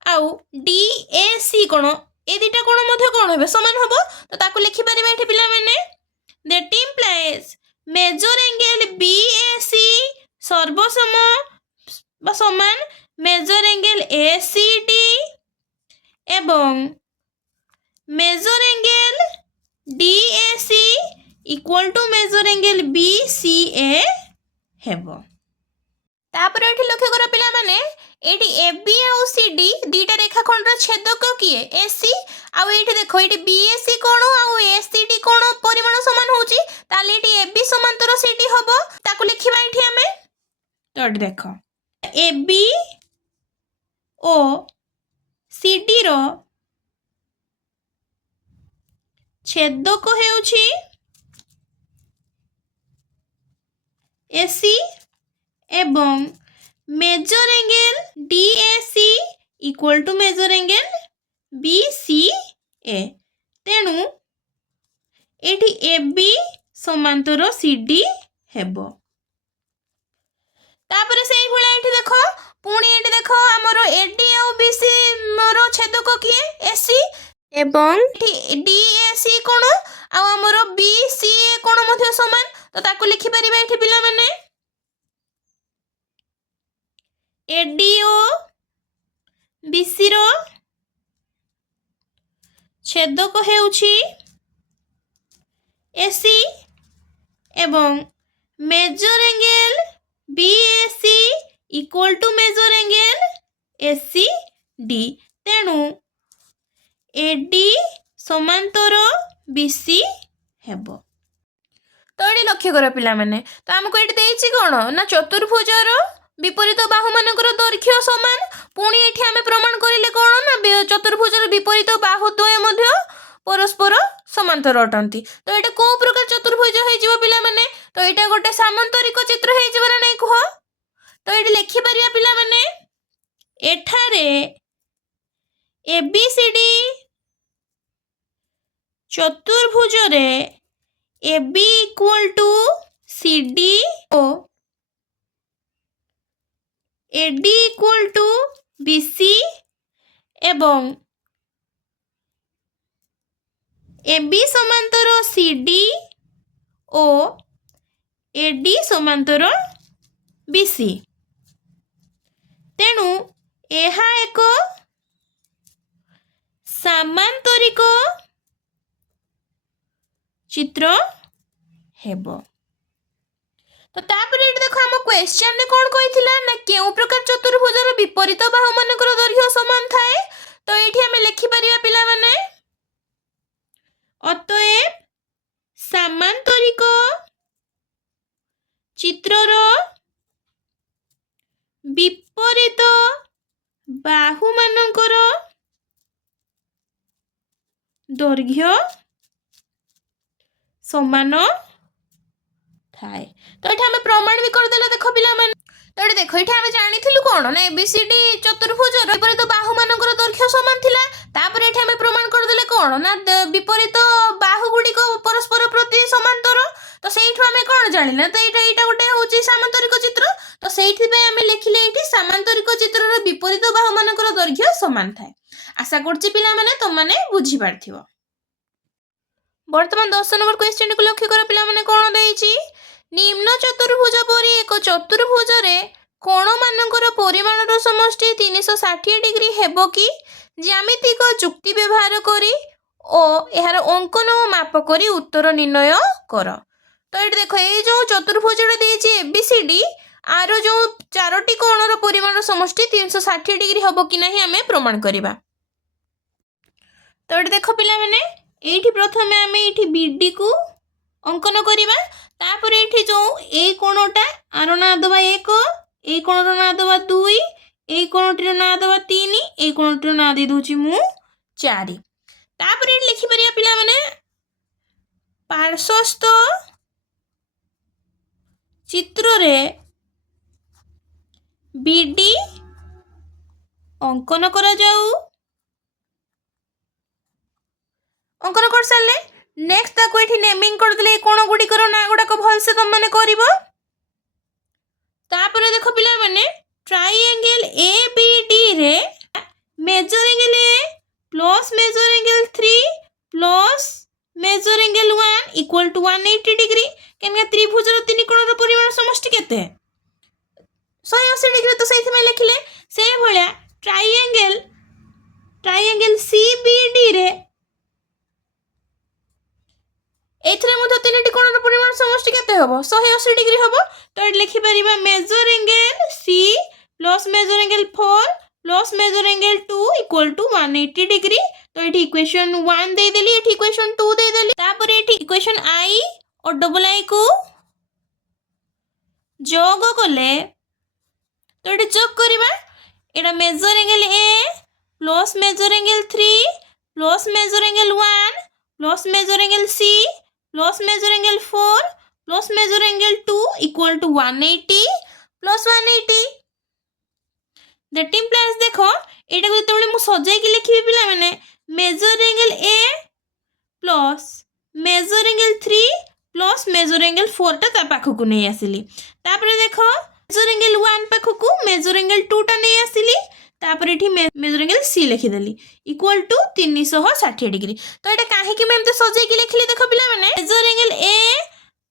आउ डी ए सी कोण ए दुटा कोण मध्ये कोण हेबे समान हबो तो ताको लिखि परिबा एठी पिला माने that implies measure angle B A C सर्वसम बा समान measure angle A C D एवं measure angle D A C equal to major angle B C A हेबो। तापर एठी लक्ष्य कर पिला माने एठी A B uh C D दीटा रेखाखंडर छेदक किए ए सी आ एठी देखो एठी बी ए सी कोण आ ए सी डी कोण परिमाण समान होची ताले एठी ए बी समांतर सी डी हबो ताको लिखिबा एठी हमें तो एठी देखो A B O C D रो छेदक हेउछि एसी एवं measure angle D A C equal to major angle B C A तेणु एठी ए बी समांतर सी डी हेबो। तापर सेही भला एठी देखो पुणी एठी देखो हमरो ए डी और बी सी मोर छेदक किए एसी एवं डी ए सी कोण आ हमरो बी सी ए कोण मध्ये समान तो ताको लिखि परिबा एठी पिला माने A D O B C रो छेदक हेउछि एसी एवं measure angle B A C equal to major angle A C D तेणु ए डी समांतर बी सी हेबो। तो ये लक्ष्य कर पिला माने तो हमको ये देइछि कोन ना चतुर्भुजर विपरीत बाहु मानकर दैर्घ्य समान पुणी एठी हमें प्रमाण करिले कोन ना चतुर्भुजर विपरीत बाहु द्वय मध्य परस्पर समांतर अटंती। तो एटा को प्रकार चतुर्भुज होई जिवो पिला माने तो एटा गोटे सामांतरिक चित्र होई जिवो ना नै कह तो एठी लिखि परिया पिला माने एठारे ए बी सी डी चतुर्भुज रे A B equal to C D ओ A D equal to B C एवं ए बी समांतर सी डी ओ ए डी समांतर बी सी तेणु एहा एक सामांतरिक चित्र हेबो। तो तापर ये देखो हम क्वेश्चन ने कोन कहिथिला ना केउ प्रकार चतुर्भुजर विपरीत बाहु मानकर दैर्घ्य समान थाए तो एठी हम लिखि परिया पिला माने अतएव सामांतरिक चित्रर विपरीत बाहु मानकर दैर्घ्य समान थाए। तो ये हमें प्रमाण भी करदेला देखो पिला माने तो ये देखो ये हमें जानिथिलु कोन ना एबीसीडी चतुर्भुज विपरीत बाहु मानकर दैर्घ्य समान थिला तापर ये हमें प्रमाण करदेले कोन ना विपरीत बाहु गुडी को परस्पर प्रति समांतर तो सेइठु हमें कोन जानिला तो एटा गोटे होची सामांतरिक चित्र तो सेइथि पे हमें लिखिले एठी सामांतरिक चित्रर विपरीत बाहु मानकर दैर्घ्य समान थाए। आशा करछि पिला माने तुम माने बुझी पारथिबो। बर्तमान 10 नंबर क्वेश्चन को लक्ष्य कर पिलाने कौन देइछि निम्न चतुर्भुज परी एक चतुर्भुज रे कोण मानकर परिमाणर समष्टि 360 डिग्री हेबो कि ज्यामितिक जुक्ति व्यवहार करी ओ यार अंकन और माप करी उत्तर निर्णय कर। तो ये देख ये जो चतुर्भुज देइछि एबीसीडी आर जो चारोटी कोणर परिमाण समष्टि 360 डिग्री हम कि नहीं आम प्रमाण करवा। तो ये देख पिला माने एठी प्रथमे आम ये बीडी को अंकन करवा तापर ये जो ए कोणटा आर ना दबा 1 ए कोणर ना दबा 2 ए कोणटीर ना दबा 3 ए कोणटीर ना दे दूची मु 4 तापर ये लिखि परिया पिला माने पार्श्वस्थ चित्र रे बीडी अंकन करा जाऊ अंकन कर सारे नेक्स्ट ताको एठी नेमिंग कर देले कोण गुडी ना गुडाक भलसे तुम माने करिवो। तापर देखो पिला माने ट्रायंगल एबीडी रे measure angle A plus measure angle 3 plus measure angle 1 equal to 180 degree केनका त्रिभुजर तीन कोणर परिमाण समष्टि केते 180 डिग्री तो सही में लिखले से भलिया ट्रायंगल सीबीडी रे एथरे मध्य तीनटी कोणर परिमाण समष्टि केते हबो 180 डिग्री हबो। तो ये लिखि परिबा measure angle C plus measure angle 4 plus measure angle 2 equal to 180 degree. तो ये इक्वेशन 1 दे देली ये इक्वेशन 2 दे देली तापर ये इक्वेशन आई और डबल आई को जोग कले तो ये जोग करबा एटा measure angle A plus measure angle 3 plus measure angle 1 plus measure angle C plus measure angle 4 plus measure angle 2 equal to 180 plus 180 that implies देखो एटा को जतबेले मु सजाई के लिखिबी पिला माने major angle A plus measure angle 3 plus measure angle 4 ता पाखु को नहीं आसिली तापर देखो मेजर एंगल 1 पाखु को मेजर एंगल 2 ता नहीं आसिली तापर एठी मेजर एंगल सी लिखि देली इक्वल टू 360 डिग्री। तो एटा काहे कि मैं एमते सजाई के लिखली देखो पिला माने major angle A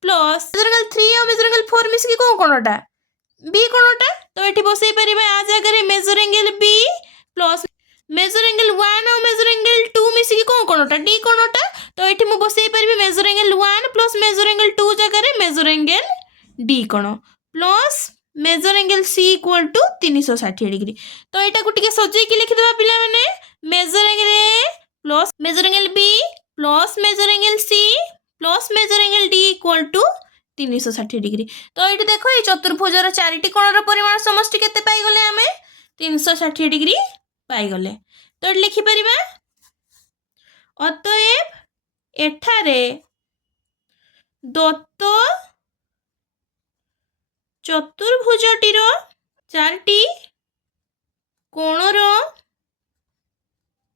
plus measure angle 3 और मेजर एंगल 4 मिस के कोणटा बी कोणटा तो एठी बसई परिबा आ जगह रे measure angle B plus measure angle 1 और मेजर एंगल 2 मिस के कोणटा डी कोणटा तो एठी मु बसई परिबे measure angle 1 plus measure angle 2 जगह रे मेजर एंगल डी कोण plus measure angle C equal to 360 degree. तो यहाँ को टिके सजाई के लिखिदेवा पिला माने major angle A plus measure angle B plus measure angle C plus measure angle D equal to 360 degree. तो ये देखो ये चतुर्भुजर चारिटी कोणर परिमाण समष्टि केते पाई गले आमे 360 डिग्री पाई गले। तो ये लिखि परिबा अतएव एठारे दत्त चतुर्भुजटीर चारटी कोणर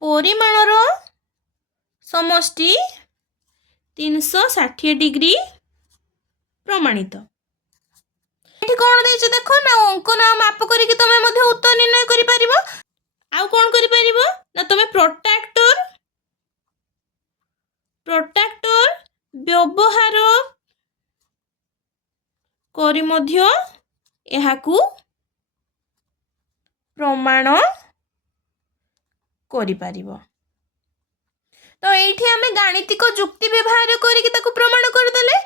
परिमाणर समष्टि 360 डिग्री प्रमाणित। एठी कोन देइछ देखो ना अंकन माप करिक तमे मध्ये उत्तर निर्णय करि परिबो। आउ कोन करि परिबो ना तमे प्रोट्रैक्टर व्यवहार करी मध्य एहाकू प्रमाण करि परिबो। तो एठी आमे गाणितिक जुक्ति व्यवहार करिक ताकू प्रमाण कर देले।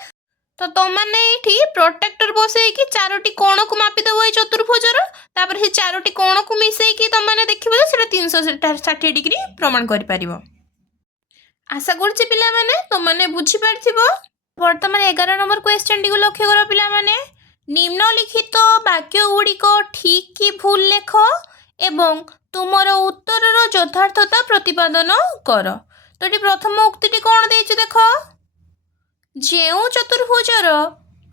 तो तमने एठी प्रोट्रैक्टर बसई कि चारोटी कोण को मापि दबो ए चतुर्भुजर तापर हे चारोटी कोण को मिसई कि तमने देखिबो सेटा 360 डिग्री प्रमाण करि परिबो। आशा करछि पिला माने तमने बुझी परथिबो। वर्तमान 11 नंबर क्वेश्चन टी को लक्ष्य करो पिला माने निम्नलिखित वाक्य गुड़िक ठीक कि भूल लेख एवं तुमर उत्तर यथार्थता प्रतिपादन कर। तो ये प्रथम उक्ति कौन देख देख जो चतुर्भुजर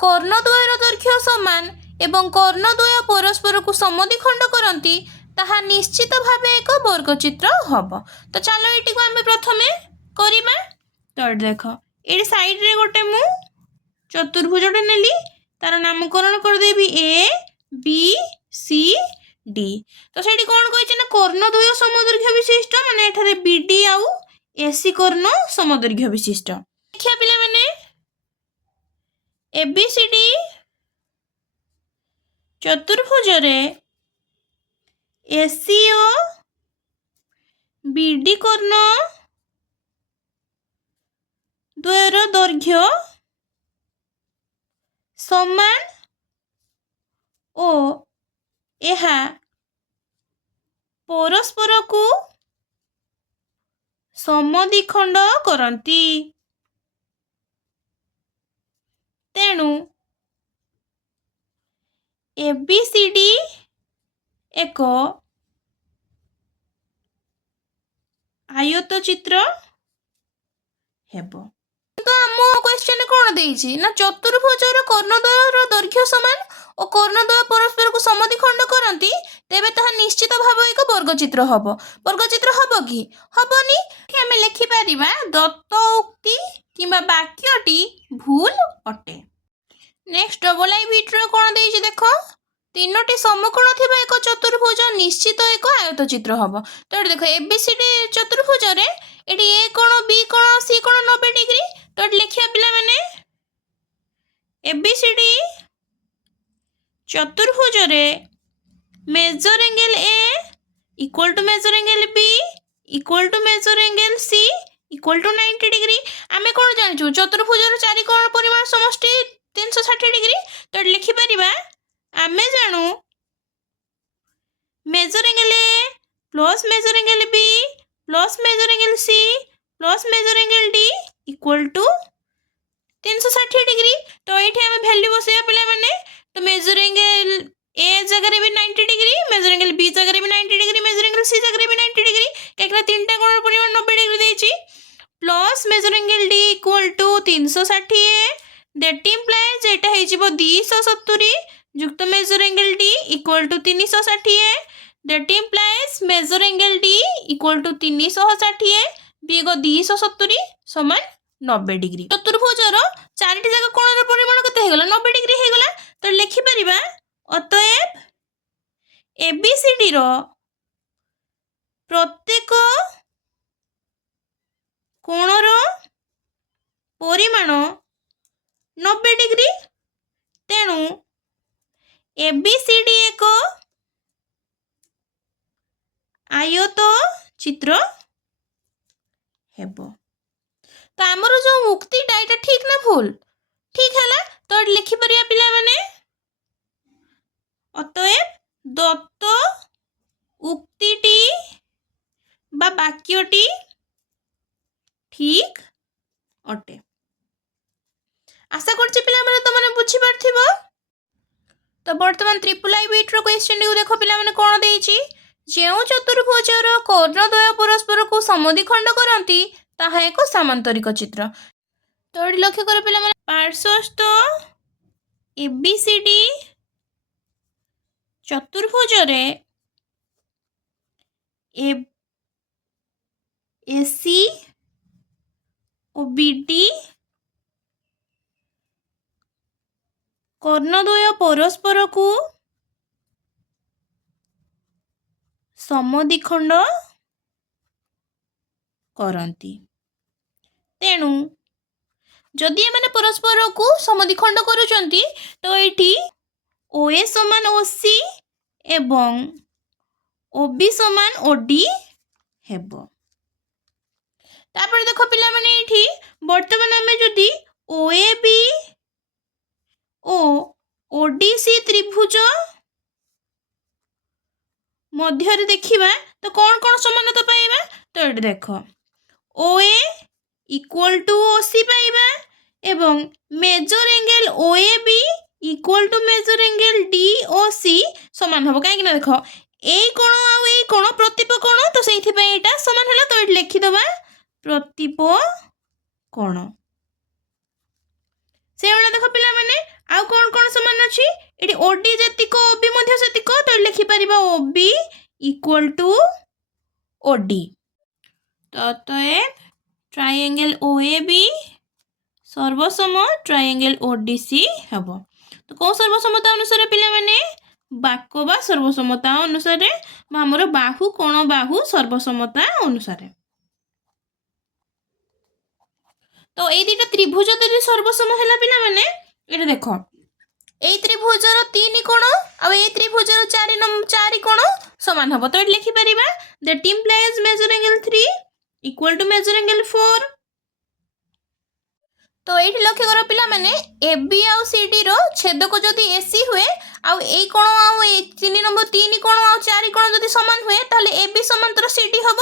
कर्णद्वयर दैर्घ्य समान एवं कर्णद्वय परस्पर को समद्विखंड करती ताहा निश्चित भाव एक वर्गचित्र हम। तो चलो ये आम प्रथमे करवा। तो देख ये साइड रे गोटे मु चतुर्भुजटे नेली तार नामकरण करदेवी ए बी सी डी। तो सेठी कौन कही ना कर्णद्वय समदैर्घ्य विशिष्ट माने एठारे बीडी आउ एसी कर्ण समदैर्घ्य विशिष्ट। ଦେଖିବା ପିଲାମାନେ ABCD ଚତୁର୍ଭୁଜରେ AC ଓ BD କର୍ଣ୍ଣ ଦ୍ୱୟର ଦୈର୍ଘ୍ୟ ସମାନ ଓ ଏହା ପରସ୍ପରକୁ ସମଦ୍ୱିଖଣ୍ଡ କରନ୍ତି। ତେଣୁ ABCD ଏକ ଆୟତ ଚିତ୍ର ହେବ। ତ ଆମ କ୍ୱେଶ୍ଚନରେ କ'ଣ ଦେଇଛି ନା ଚତୁର୍ଭୁଜର କର୍ଣ୍ଣଦ୍ୱୟର ଦୈର୍ଘ୍ୟ ସମାନ ଓ କର୍ଣ୍ଣଦ୍ୱୟ ପରସ୍ପରକୁ ସମଦ୍ୱିଖଣ୍ଡ କରନ୍ତି, ତେବେ ତାହା ନିଶ୍ଚିତ ଭାବେ ଏକ ବର୍ଗଚିତ୍ର ହେବ। ବର୍ଗଚିତ୍ର ହେବ କି? ହେବନି। ଆମେ ଲେଖିପାରିବା ଦତ୍ତ ଉକ୍ତି କିମ୍ବା ବାକ୍ୟଟି ଭୁଲ ଅଟେ। ନେକ୍ସଟ ଡବଲ ଆଇ ବିଟ୍ର କ'ଣ ଦେଇଛି ଦେଖ, ତିନୋଟି ସମକୋଣ ଥିବା ଏକ ଚତୁର୍ଭୁଜ ନିଶ୍ଚିତ ଏକ ଆୟତ ଚିତ୍ର ହେବ। ତ ଏଠି ଦେଖ ABCD ଚତୁର୍ଭୁଜରେ ଏଠି A କୋଣ B କୋଣ C କୋଣ 90 ଡିଗ୍ରୀ। ତ ଏଠି ଲେଖିବା ପିଲାମାନେ ABCD ଚତୁର୍ଭୁଜରେ measure angle A equal to major angle B equal to major angle C equal to 90 degree. आमे कोन जानिछु चतुर्भुजर चारि कोण परिमाण समष्टि 360 डिग्री। तो लिखि परिबा आमे जानू measure angle A plus measure angle B plus measure angle C plus measure angle D equal to 360 degree. तो एठी आमे वैल्यू बसैया पिला माने। तो मेजर एंगल A जगह भी 90 डिग्री, मेजर एंगल B जगह भी 90 डिग्री, मेजर एंगल C जगह भी 90 डिग्री, कहीं तीनटा कोण परिमाण 90 डिग्री देछि। Plus measure angle D equal to 360 that implies एटा हे जिवो 270 युक्त measure angle D equal to 360 that implies measure angle D equal to 360 बिग 270 समान 90 डिग्री। चतुर्भुजर चारिटी जाक कोणर परिमाण कते हे गला 90 डिग्री हे गला। तो लिखि परिबा अतएव ABCD रो प्रत्येक कोणर परिमाण 90 डिग्री। तेणु ABCD एक आयत चित्र हेबो। तो आमर जो उक्तिटा एटा ठीक ना भूल? ठीक है। तो लिखि परिया पिला माने अतएव दत्त उक्तिटी बा वाक्यटी ठीक अटे। आशा करछि पिला माने तो माने बुझी पारथिबो। तो वर्तमान ट्रिपल आई बीट रो क्वेश्चन को देखो पिला माने कोन देइछि, जेउ चतुर्भुजर कर्णद्वय परस्पर को समद्विखंड करंती ताहा एक समांतरिक चित्र। तो एठी लक्ष्य कर पिला माने पार्श्वस्थ ABCD चतुर्भुजरे AC और BD कर्णद्वय परस्पर को समद्विखंड करंती। तेणु जदि एमाने परस्पर को समद्विखंड करूचंती तो एठी OA समान OC एवं OB समान OD हेबो। तापर देखो पिला माने एठी वर्तमान आमे जदि OAB ओ ODC त्रिभुज मध्य देखिबा तो कौन कौन समानता पाइबा। तो ये देख OA इक्वल टू OC पाइबा एवं measure angle OAB equal to major angle DOC समान हम कहीं देख यही कोण आई कोण प्रतिप कोण। तो से समान है। तो ये लिखिदबा प्रतिप कोण से देख पिला माने आउ कौन कौन समान अच्छी ये OD जतिक OB मध्य सेतिक। तो लिखि परिबा OB इक्वल टू OD। तो ट्रायंगल OAB सर्वसम ट्रायंगल ODC हेबो। तो कौ सर्वसमता अनुसार पिला माने बाक बा सर्वसमता अनुसार हमर बाहु कोण बाहु सर्वसमता अनुसार। तो ये दुटा त्रिभुज यदि सर्वसम है पिलामाने ये देख এই ত্রিভুজর 3 কোণ আর এই ত্রিভুজর 4 কোণ সমান হব তো এটি লিখি পারিবা that implies measure angle 3 equal to measure angle 4 তো এইটি লক্ষ্য কর পিলা মানে এবি আর সিডি র ছেদক যদি এসি হুয়ে আর এই কোণ আর এই 3 নম্বর 3 কোণ আর 4 কোণ যদি সমান হুয়ে তাহলে এবি সমান্তর সিডি হব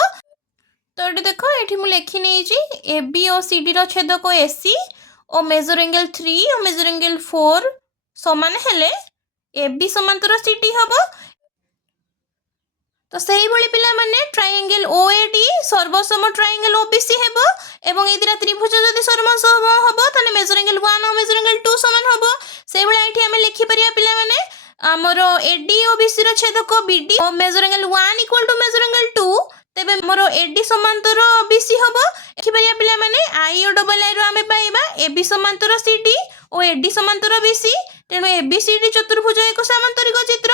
তো এটি দেখো এটি মু লিখি নেইছি এবি ও সিডি র ছেদক এসি ও মেজর অ্যাঙ্গেল 3 ও মেজর অ্যাঙ্গেল 4 সমান হেলে এবি সমান্তর সিডি হব তো সেইভাবে পিলা মানে ট্রায়াঙ্গেল ওএডি সর্বসম ট্রায়াঙ্গেল ওবিসি হেব এবং এই দুটা ত্রিভুজ যদি সর্বসম হব তাহলে মেজর অ্যাঙ্গেল 1 আর মেজর অ্যাঙ্গেল 2 সমান হব সেইভাবে এটি আমি লিখি পারিয়া পিলা মানে আমার এডি ও বিসি র ছেদক বিডি ও measure angle 1 equal to measure angle 2 তেবে মোর এডি সমান্তর বিসি হব লিখি পারিয়া পিলা মানে আই ও ডবল আই র আমি পাইবা এবি সমান্তর সিডি ও এডি সমান্তর বিসি তেণু এবিসিডি চতুর্ভুজ এক সামান্তরিক চিত্র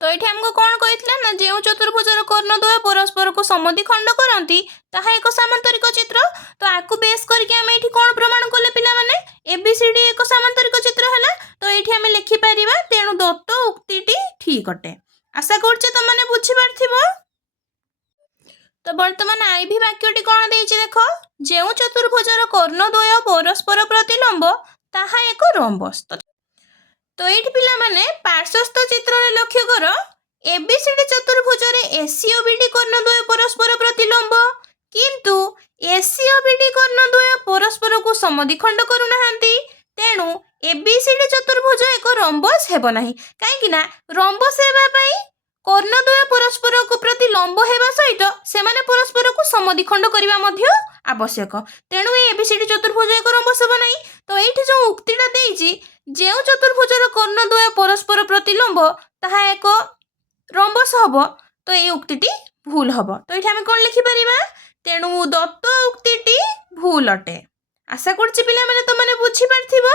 তো এটি আমাকে কোণ কইছিলা না যে চতুর্ভুজর কর্ণদ্বয় পরস্পরକୁ সমদ্বিখণ্ড করନ୍ତି তাহা এক সামান্তরিক চিত্র তো আকু বেস করিকি আমি এটি কোণ প্রমাণ কলে পিলা মানে এবিসিডি এক সামান্তরিক চিত্র হলা তো এটি আমি লিখি পারিবা তেণু দত্ত উক্তিটি ঠিক অটে আশা করছি তোমনে বুঝি পারথিবো তো বর্তমান আইভি বাক্যটি কোণ দেইছি দেখো যে চতুর্ভুজর কর্ণদ্বয় পরস্পর প্রতিলম্ব তাহা এক রম্বস তো এইটি পিলা মানে পার্শ্বস্থ চিত্রে লক্ষ্য কর এবিসিডি চতুর্ভুজরে এসি ও বিডি কর্ণদ্বয় পরস্পর প্রতিলম্ব কিন্তু এসি ও বিডি কর্ণদ্বয় পরস্পরକୁ সমদ্বিখণ্ড করু নাহান্তি তেণু এবিসিডি চতুর্ভুজ এক রম্বস হেব নাহি কাইকি না রম্বস হেবা পাই কর্ণদ্বয় পরস্পরକୁ প্রতি লম্ব হেবা সহিত সেমানে পরস্পরକୁ সমদ্বিখণ্ড করিবা মধ্য আবশ্যক তেণু এই এবিসিডি চতুর্ভুজ এক রম্বস হেব নাহি তো এইটি যে উক্তিটা দেইছি যে চতুর্ভুজর কর্ণদ্বয় পরস্পর প্রতিলম্ব তাহা এক রম্বস হব তো এই উক্তিটি ভুল হব তো এটি আমি কোণ লিখি পারিবা তেণু দত্ত উক্তিটি ভুল অটে আশা করছি পিলা মানে তোমনে বুঝি পারথিব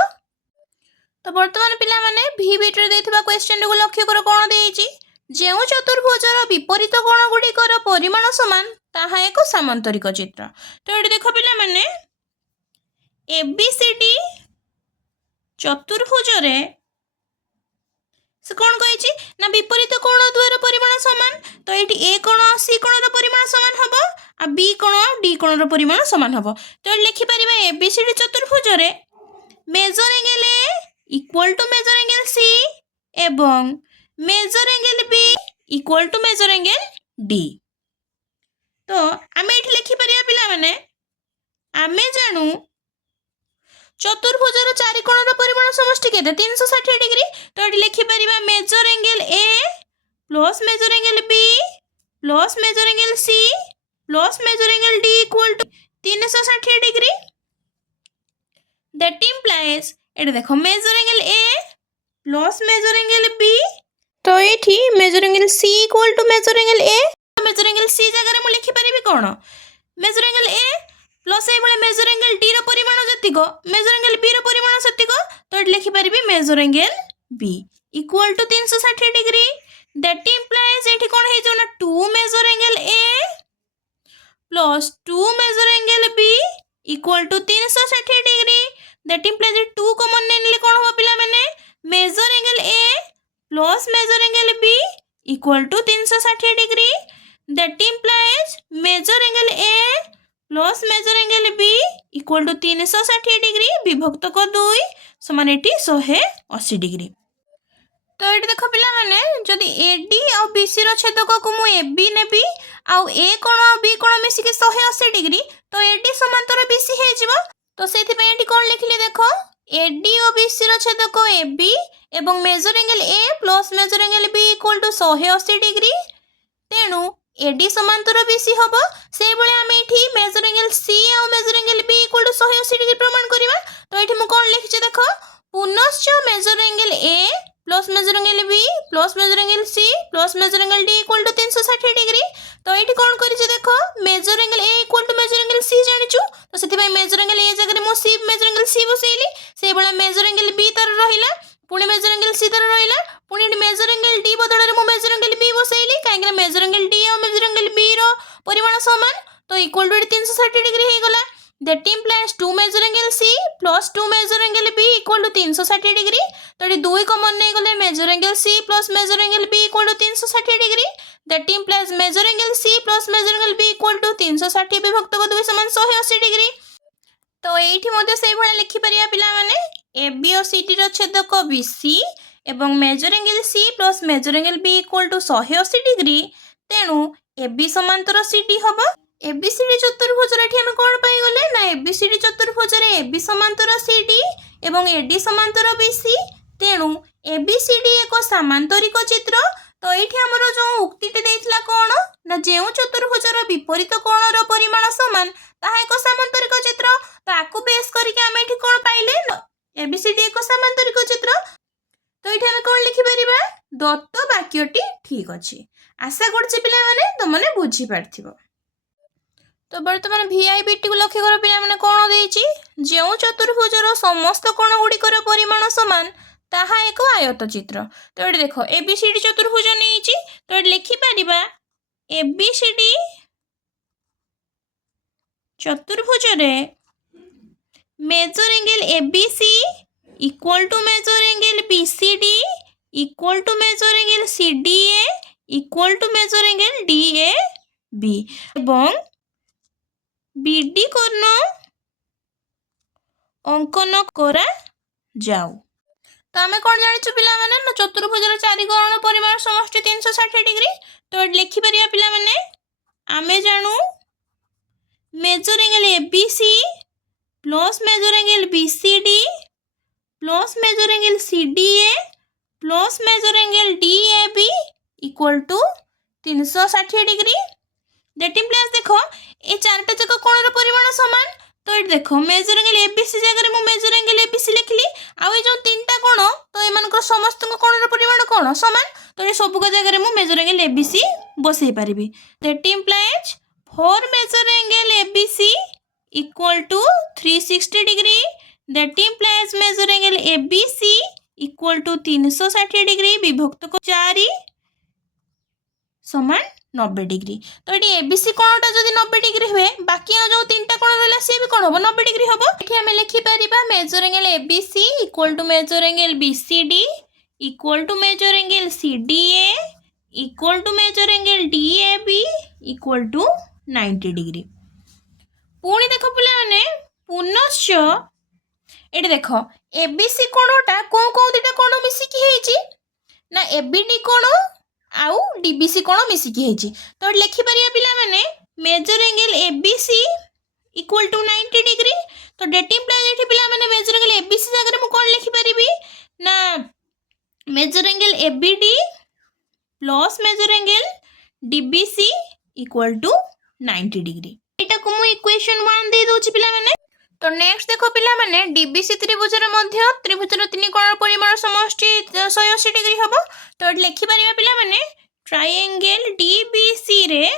তো বর্তমান পিলা মানে ভি বিটরে দেইথিবা কোশ্চেন গু লক্ষ্য কর কোণ দেইছি যে চতুর্ভুজর বিপরীত কোণ গুড়িকর পরিমাণ সমান তাহা এক সামান্তরিক চিত্র তো এটি দেখো পিলা মানে এবিসিডি চতুর্ভুজরে সে কোণ কইছি না বিপরীত কোণ দ্বয়ের পরিমাণ সমান তো এটি এ কোণ সি কোণর পরিমাণ সমান হব আর বি কোণ ডি কোণর পরিমাণ সমান হব তো লিখি পারিবা এবিসিডি চতুর্ভুজরে measure angle A equal to measure angle C এবং measure angle B equal to measure angle D তো আমি এটি লিখি পারিবা পিলা মানে আমি জানু চতুর্ভুজর চারি কোণর পরিমাণ সমষ্টি কেতে 360 ডিগ্রি তো এটি লিখি পারিবা measure angle A plus measure angle B plus measure angle C plus measure angle D equal to 360 degree that implies এটা দেখো measure angle A plus measure angle B তো এটি measure angle C equal to measure angle A measure angle C জায়গায় মু লিখি পারিবি কোণ measure angle A plus এইভাবে মেজর অ্যাঙ্গেল ডি র পরিমাণ যেতিক মেজর অ্যাঙ্গেল বি র পরিমাণ সেতিক তো এটি লিখি পারিবি measure angle B equal to 360 degree that implies এটি কোণ হই যাও না 2 measure angle A plus 2 measure angle B equal to 360 degree that implies 2 common নেলে কোণ হবো পিলা মানে measure angle A plus measure angle B equal to 360 degree that implies measure angle A plus measure angle B equal to 360 degree বিভক্ত ক 2 সমান এটি 180 degree তো এটি দেখো পিলা মানে যদি এডি আর বিসি র ছেদকକୁ মু এবি নেবি আর এ কোণ আর বি কোণ মিশিকি 180 ডিগ্রি তো এডি সমান্তর বিসি হয়ে যাব তো সেইথিপাই এটি কোণ লিখিলি দেখো এডি ও বিসি র ছেদক এবি এবং measure angle A plus measure angle B equal to 180 degree তেণু এডি সমান্তর বিসি হব সেইভাবে আমি এটি মেজর অ্যাঙ্গেল সি আর measure angle B equal to 180 degree প্রমাণ করিবা তো এটি মু কোণ লিখিছি দেখো পুনশ্চ measure angle A plus measure angle B plus measure angle C plus measure angle D equal to 360 degree তো এটি কোণ করিছি দেখো measure angle A equal to measure angle C জানিছু তো সেথিপাই মেজর অ্যাঙ্গেল এ জায়গায় মু সি মেজর অ্যাঙ্গেল সি বসাইলি সেইভাবে মেজর অ্যাঙ্গেল বি তার রহিলা পুଣି মেজর অ্যাঙ্গেল সি তার রহিলা পুଣି মেজর অ্যাঙ্গেল ডি বদଳରେ মু মেজর অ্যাঙ্গেল বি বসাইলি কাହିଁକି মেজর অ্যাঙ্গেল ডি আর মেজর অ্যাঙ্গেল বি র পরিমাণ সমান তো ইকুয়াল টু 360 ডিগ্রি হয়ে গলা That implies 2 measure angle C plus 2 measure angle B equal to 360 degree. तो ये 2 कॉमन नहीं गले measure angle C plus measure angle B equal to 360 degree. That implies measure angle C plus measure angle B equal to 360 विभक्त को 2 समान 180 degree. तो एठी मध्ये सेही भला लिखि परिया पिला माने AB और CD रो छेदक BC एवं measure angle C plus measure angle B equal to 180 degree. तेणु AB समांतर CD हबो। एबीसीडी चतुर्भुजर एठी हम कोन पाई गले ना एबीसीडी चतुर्भुजर एबी समांतर सीडी एवं एडी समांतर बीसी। तेणु एबीसीडी एक समांतरिक चित्र। तो एठी हमर जो उक्तिटे देइथला कोन ना जेउ चतुर्भुजर विपरीत कोणर परिमाण समान ताहा एक समांतरिक चित्र। ताकू बेस करके हम एठी कोन पाइले एबीसीडी एक समांतरिक चित्र। तो एठी हम कोन लिखि परिबा दत्त वाक्यटी ठीक अछि। आशा करछि पिला माने तमने बुझी पारथिबो। तो बर्तमान VIBT को लक्ष्य कर पिला माने कोन देइछि जेउ चतुर्भुजर समस्त कोण गुड़िकर परिमाण समान ताहा एक आयत चित्र। तो ये देखो ABCD चतुर्भुज नेइछि। तो ये लिखि परिबा ABCD चतुर्भुज रे measure angle ABC equal to major angle BCD equal to major angle CDA equal to major angle DAB एवं BD कोण अंकन करा जाऊ। तो आम कौन जानी पिला माने ना चतुर्भुजर चारि कोण परिमाण समष्टि 360 डिग्री। तो लिखि परिया पिला माने आमे जानू measure angle ABC plus measure angle BCD plus measure angle CDA plus measure angle DAB equal to 360 degree. That implies देखो ए चारटा जक कोणर परिमाण समान। तो ये देखो मेजर एंगल ABC जगह रे मु मेजर एंगल ABC लिखली आ ए जो तीनटा कोण तो ए मानकर समस्त कोणर परिमाण कोण समान। तो ये सब जगह रे मु मेजर एंगल ABC बसई पारिबी। That implies 4 measure angle ABC equal to 360 degree. That implies measure angle ABC equal to 360 degree विभक्त को 4 समान 90 डिग्री। तो ये एबीसी कोणटा जदि 90 डिग्री हुए बाकी जो तीनटा कोण रहला से भी कोण हो 90 डिग्री हबो। एठी हम लिखि परिबा measure angle ABC equal to major angle BCD equal to major angle CDA equal to major angle DAB equal to 90 degree. पुणी देखो पिला माने पुनश्च एठी देखो एबीसी कोणटा को को दिटा कोण मिसिकी हेची ना एबीडी कोण आउ डीबीसी कोण मिसिकी हेची। तो लिखि परिया पिला माने major angle ABC equal to 90 degree. तो डेट इंप्लाइज एठी पिला माने मेजर एंगल एबीसी जगह रे मु कोण लिखि परिबी ना measure angle ABD plus measure angle DBC equal to 90 degree. एटा को मु इक्वेशन 1 दे दोछि पिला माने। तो नेक्स्ट देखो पिला माने डीबीसी त्रिभुजर मध्य त्रिभुजर तीन कोण परिमाण समष्टि 180 डिग्री हबो। तो लिखि परिबा पिला माने ट्रायंगल डीबीसी रे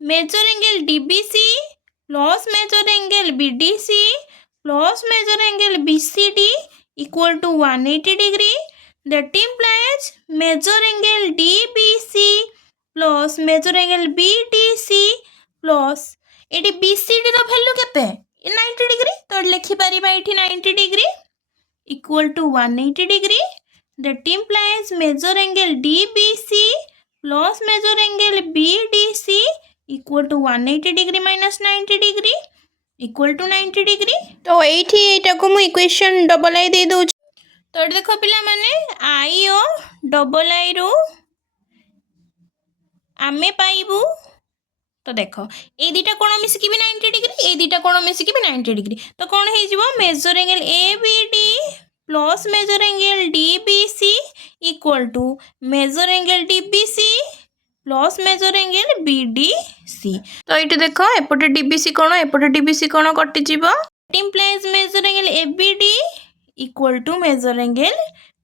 measure angle DBC plus measure angle BDC plus measure angle BCD equal to 180 degree. That implies measure angle DBC plus measure angle BDC plus एटी बीसीडी रो वैल्यू केते 90 डिग्री। तो लिखि परिबा एठी 90 degree equal to 180 degree. That implies measure angle DBC plus measure angle BDC equal to 180 degree minus 90 degree equal to 90 degree. तो एठी एटा को मु इक्वेशन डबल आई दे दउ। तो देखो पिला माने आई और डबल आई रो आमे पाइबू। तो देखो ए दुटा कोण मिसिकी भी 90 डिग्री ए दुटा कोण मिसिकी भी 90 डिग्री। तो कोण हे जिवो measure angle ABD plus measure angle DBC equal to major angle DBC plus measure angle BDC. तो ये देखो एपटे डीबीसी कोण एपटे डीबीसी कोण कटि जिवो। It implies measure angle ABD equal to major angle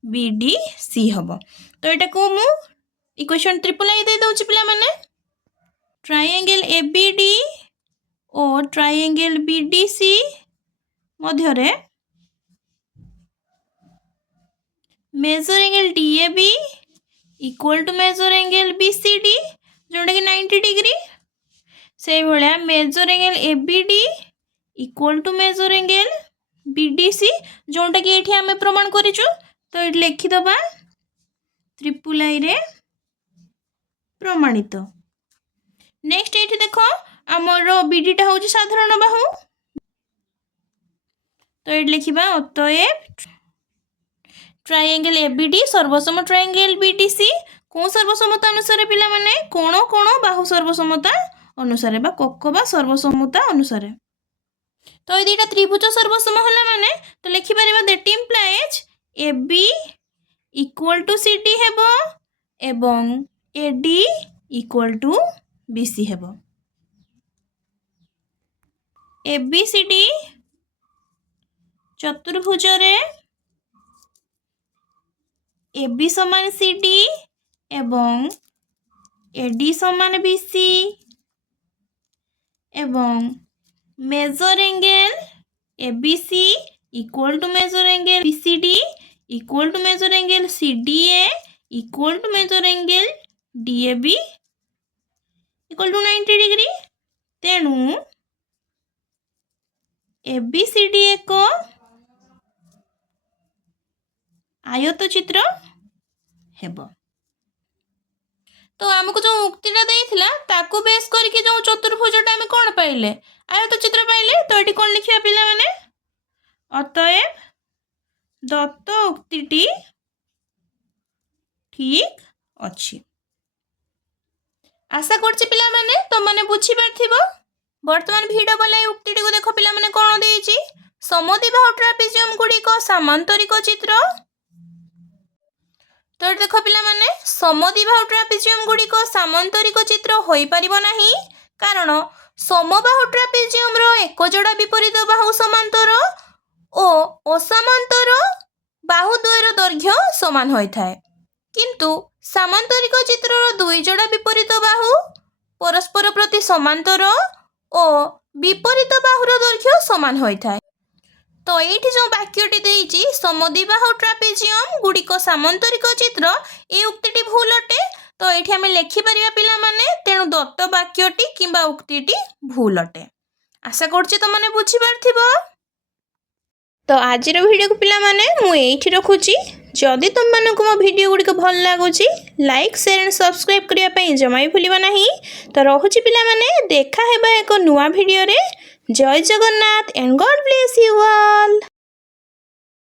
BDC हबो। तो एटा को मु इक्वेशन ट्रिपल आई दे दउछि पिला माने ट्रायंगल एबीडी और ट्रायंगल बीडीसी मध्य रे measure angle DAB equal to major angle BCD जोटा कि 90 डिग्री से भाया measure angle A B D equal to major angle B D C जोटा कि ये आम प्रमाण करूँ। तो ये लिखिदबा ट्रिपल आई रे प्रमाणित। नेक्स्ट ये देख आमर बीडीटा हूँ साधारण बाहु। तो ये लिखा अतएव ट्रायंगल एबीडी सर्वसम ट्रायंगल बीडीसी कौन सर्वसमता अनुसार पिला माने कोण कोण बाहु सर्वसमता अनुसार बा कोक बा सर्वसमता अनुसार। तो ये दुईटा त्रिभुज सर्वसम होला माने तो लिखि परिबा that implies AB equal to CD हेबो एवं AD इक्वल टू BC हेबो। ABCD चतुर्भुज रे AB समान CD एवं AD समान BC एवं measure angle ABC equal to major angle BCD equal to major angle CDA equal to major angle DAB equal to 90 degree. तेणु ABCD एक आयत चित्र हेबो। तो आमको जो उक्तिटा देइथिला ताकू बेस करके जो चतुर्भुजटा आम कौन पाइले आयत चित्र पाइले। तो ये कौन लिखा पिला माने अतएव दत्त उक्तिटी ठीक अच्छी। आशा करछि पिला माने तो माने बुझी पारथिबो। वर्तमान भिडियो वाला उक्तिटी को देखो पिला माने कौन देइछि समद्विबाहु ट्रापेजियम गुडी को समांतरिक चित्र। तो देख पिला माने समद्विबाहु ट्रापेजियम गुडी को समांतरिक चित्र होई परिबो नाही कारण समबाहु ट्रापेजियम रो एक जोड़ा विपरीत बाहु समांतर ओ असामांतर बाहु द्वयर दैर्घ्य समान होई थाए किंतु सामांतरिक चित्र रो दुई जोड़ा विपरीत बाहु परस्पर प्रति समांतर ओ विपरीत बाहुर दैर्घ्य समान होई थाए। तो ये जो वाक्यटी देइछि समद्विबाहु ट्रापेजियम गुडिक सामांतरिक चित्र ए उक्तिटी भूल अटे। तो ये आम लिखिपर पिला माने तेणु दत्त वाक्यटी किंबा उक्तिटी भूल अटे। आशा करछि तो माने बुझी पारथिबो। तो आज वीडियो को पिला माने मु एठी रखुछि। जदि तुम मानक मो वीडियो गुडी को भल लागुछि लाइक शेयर एंड सब्सक्राइब करिया पई जमा भी भूलिबा नाही। तो रहुछि पिला माने देखा हेबा एक नुवा वीडियो रे। जय Jagannath and God bless you all.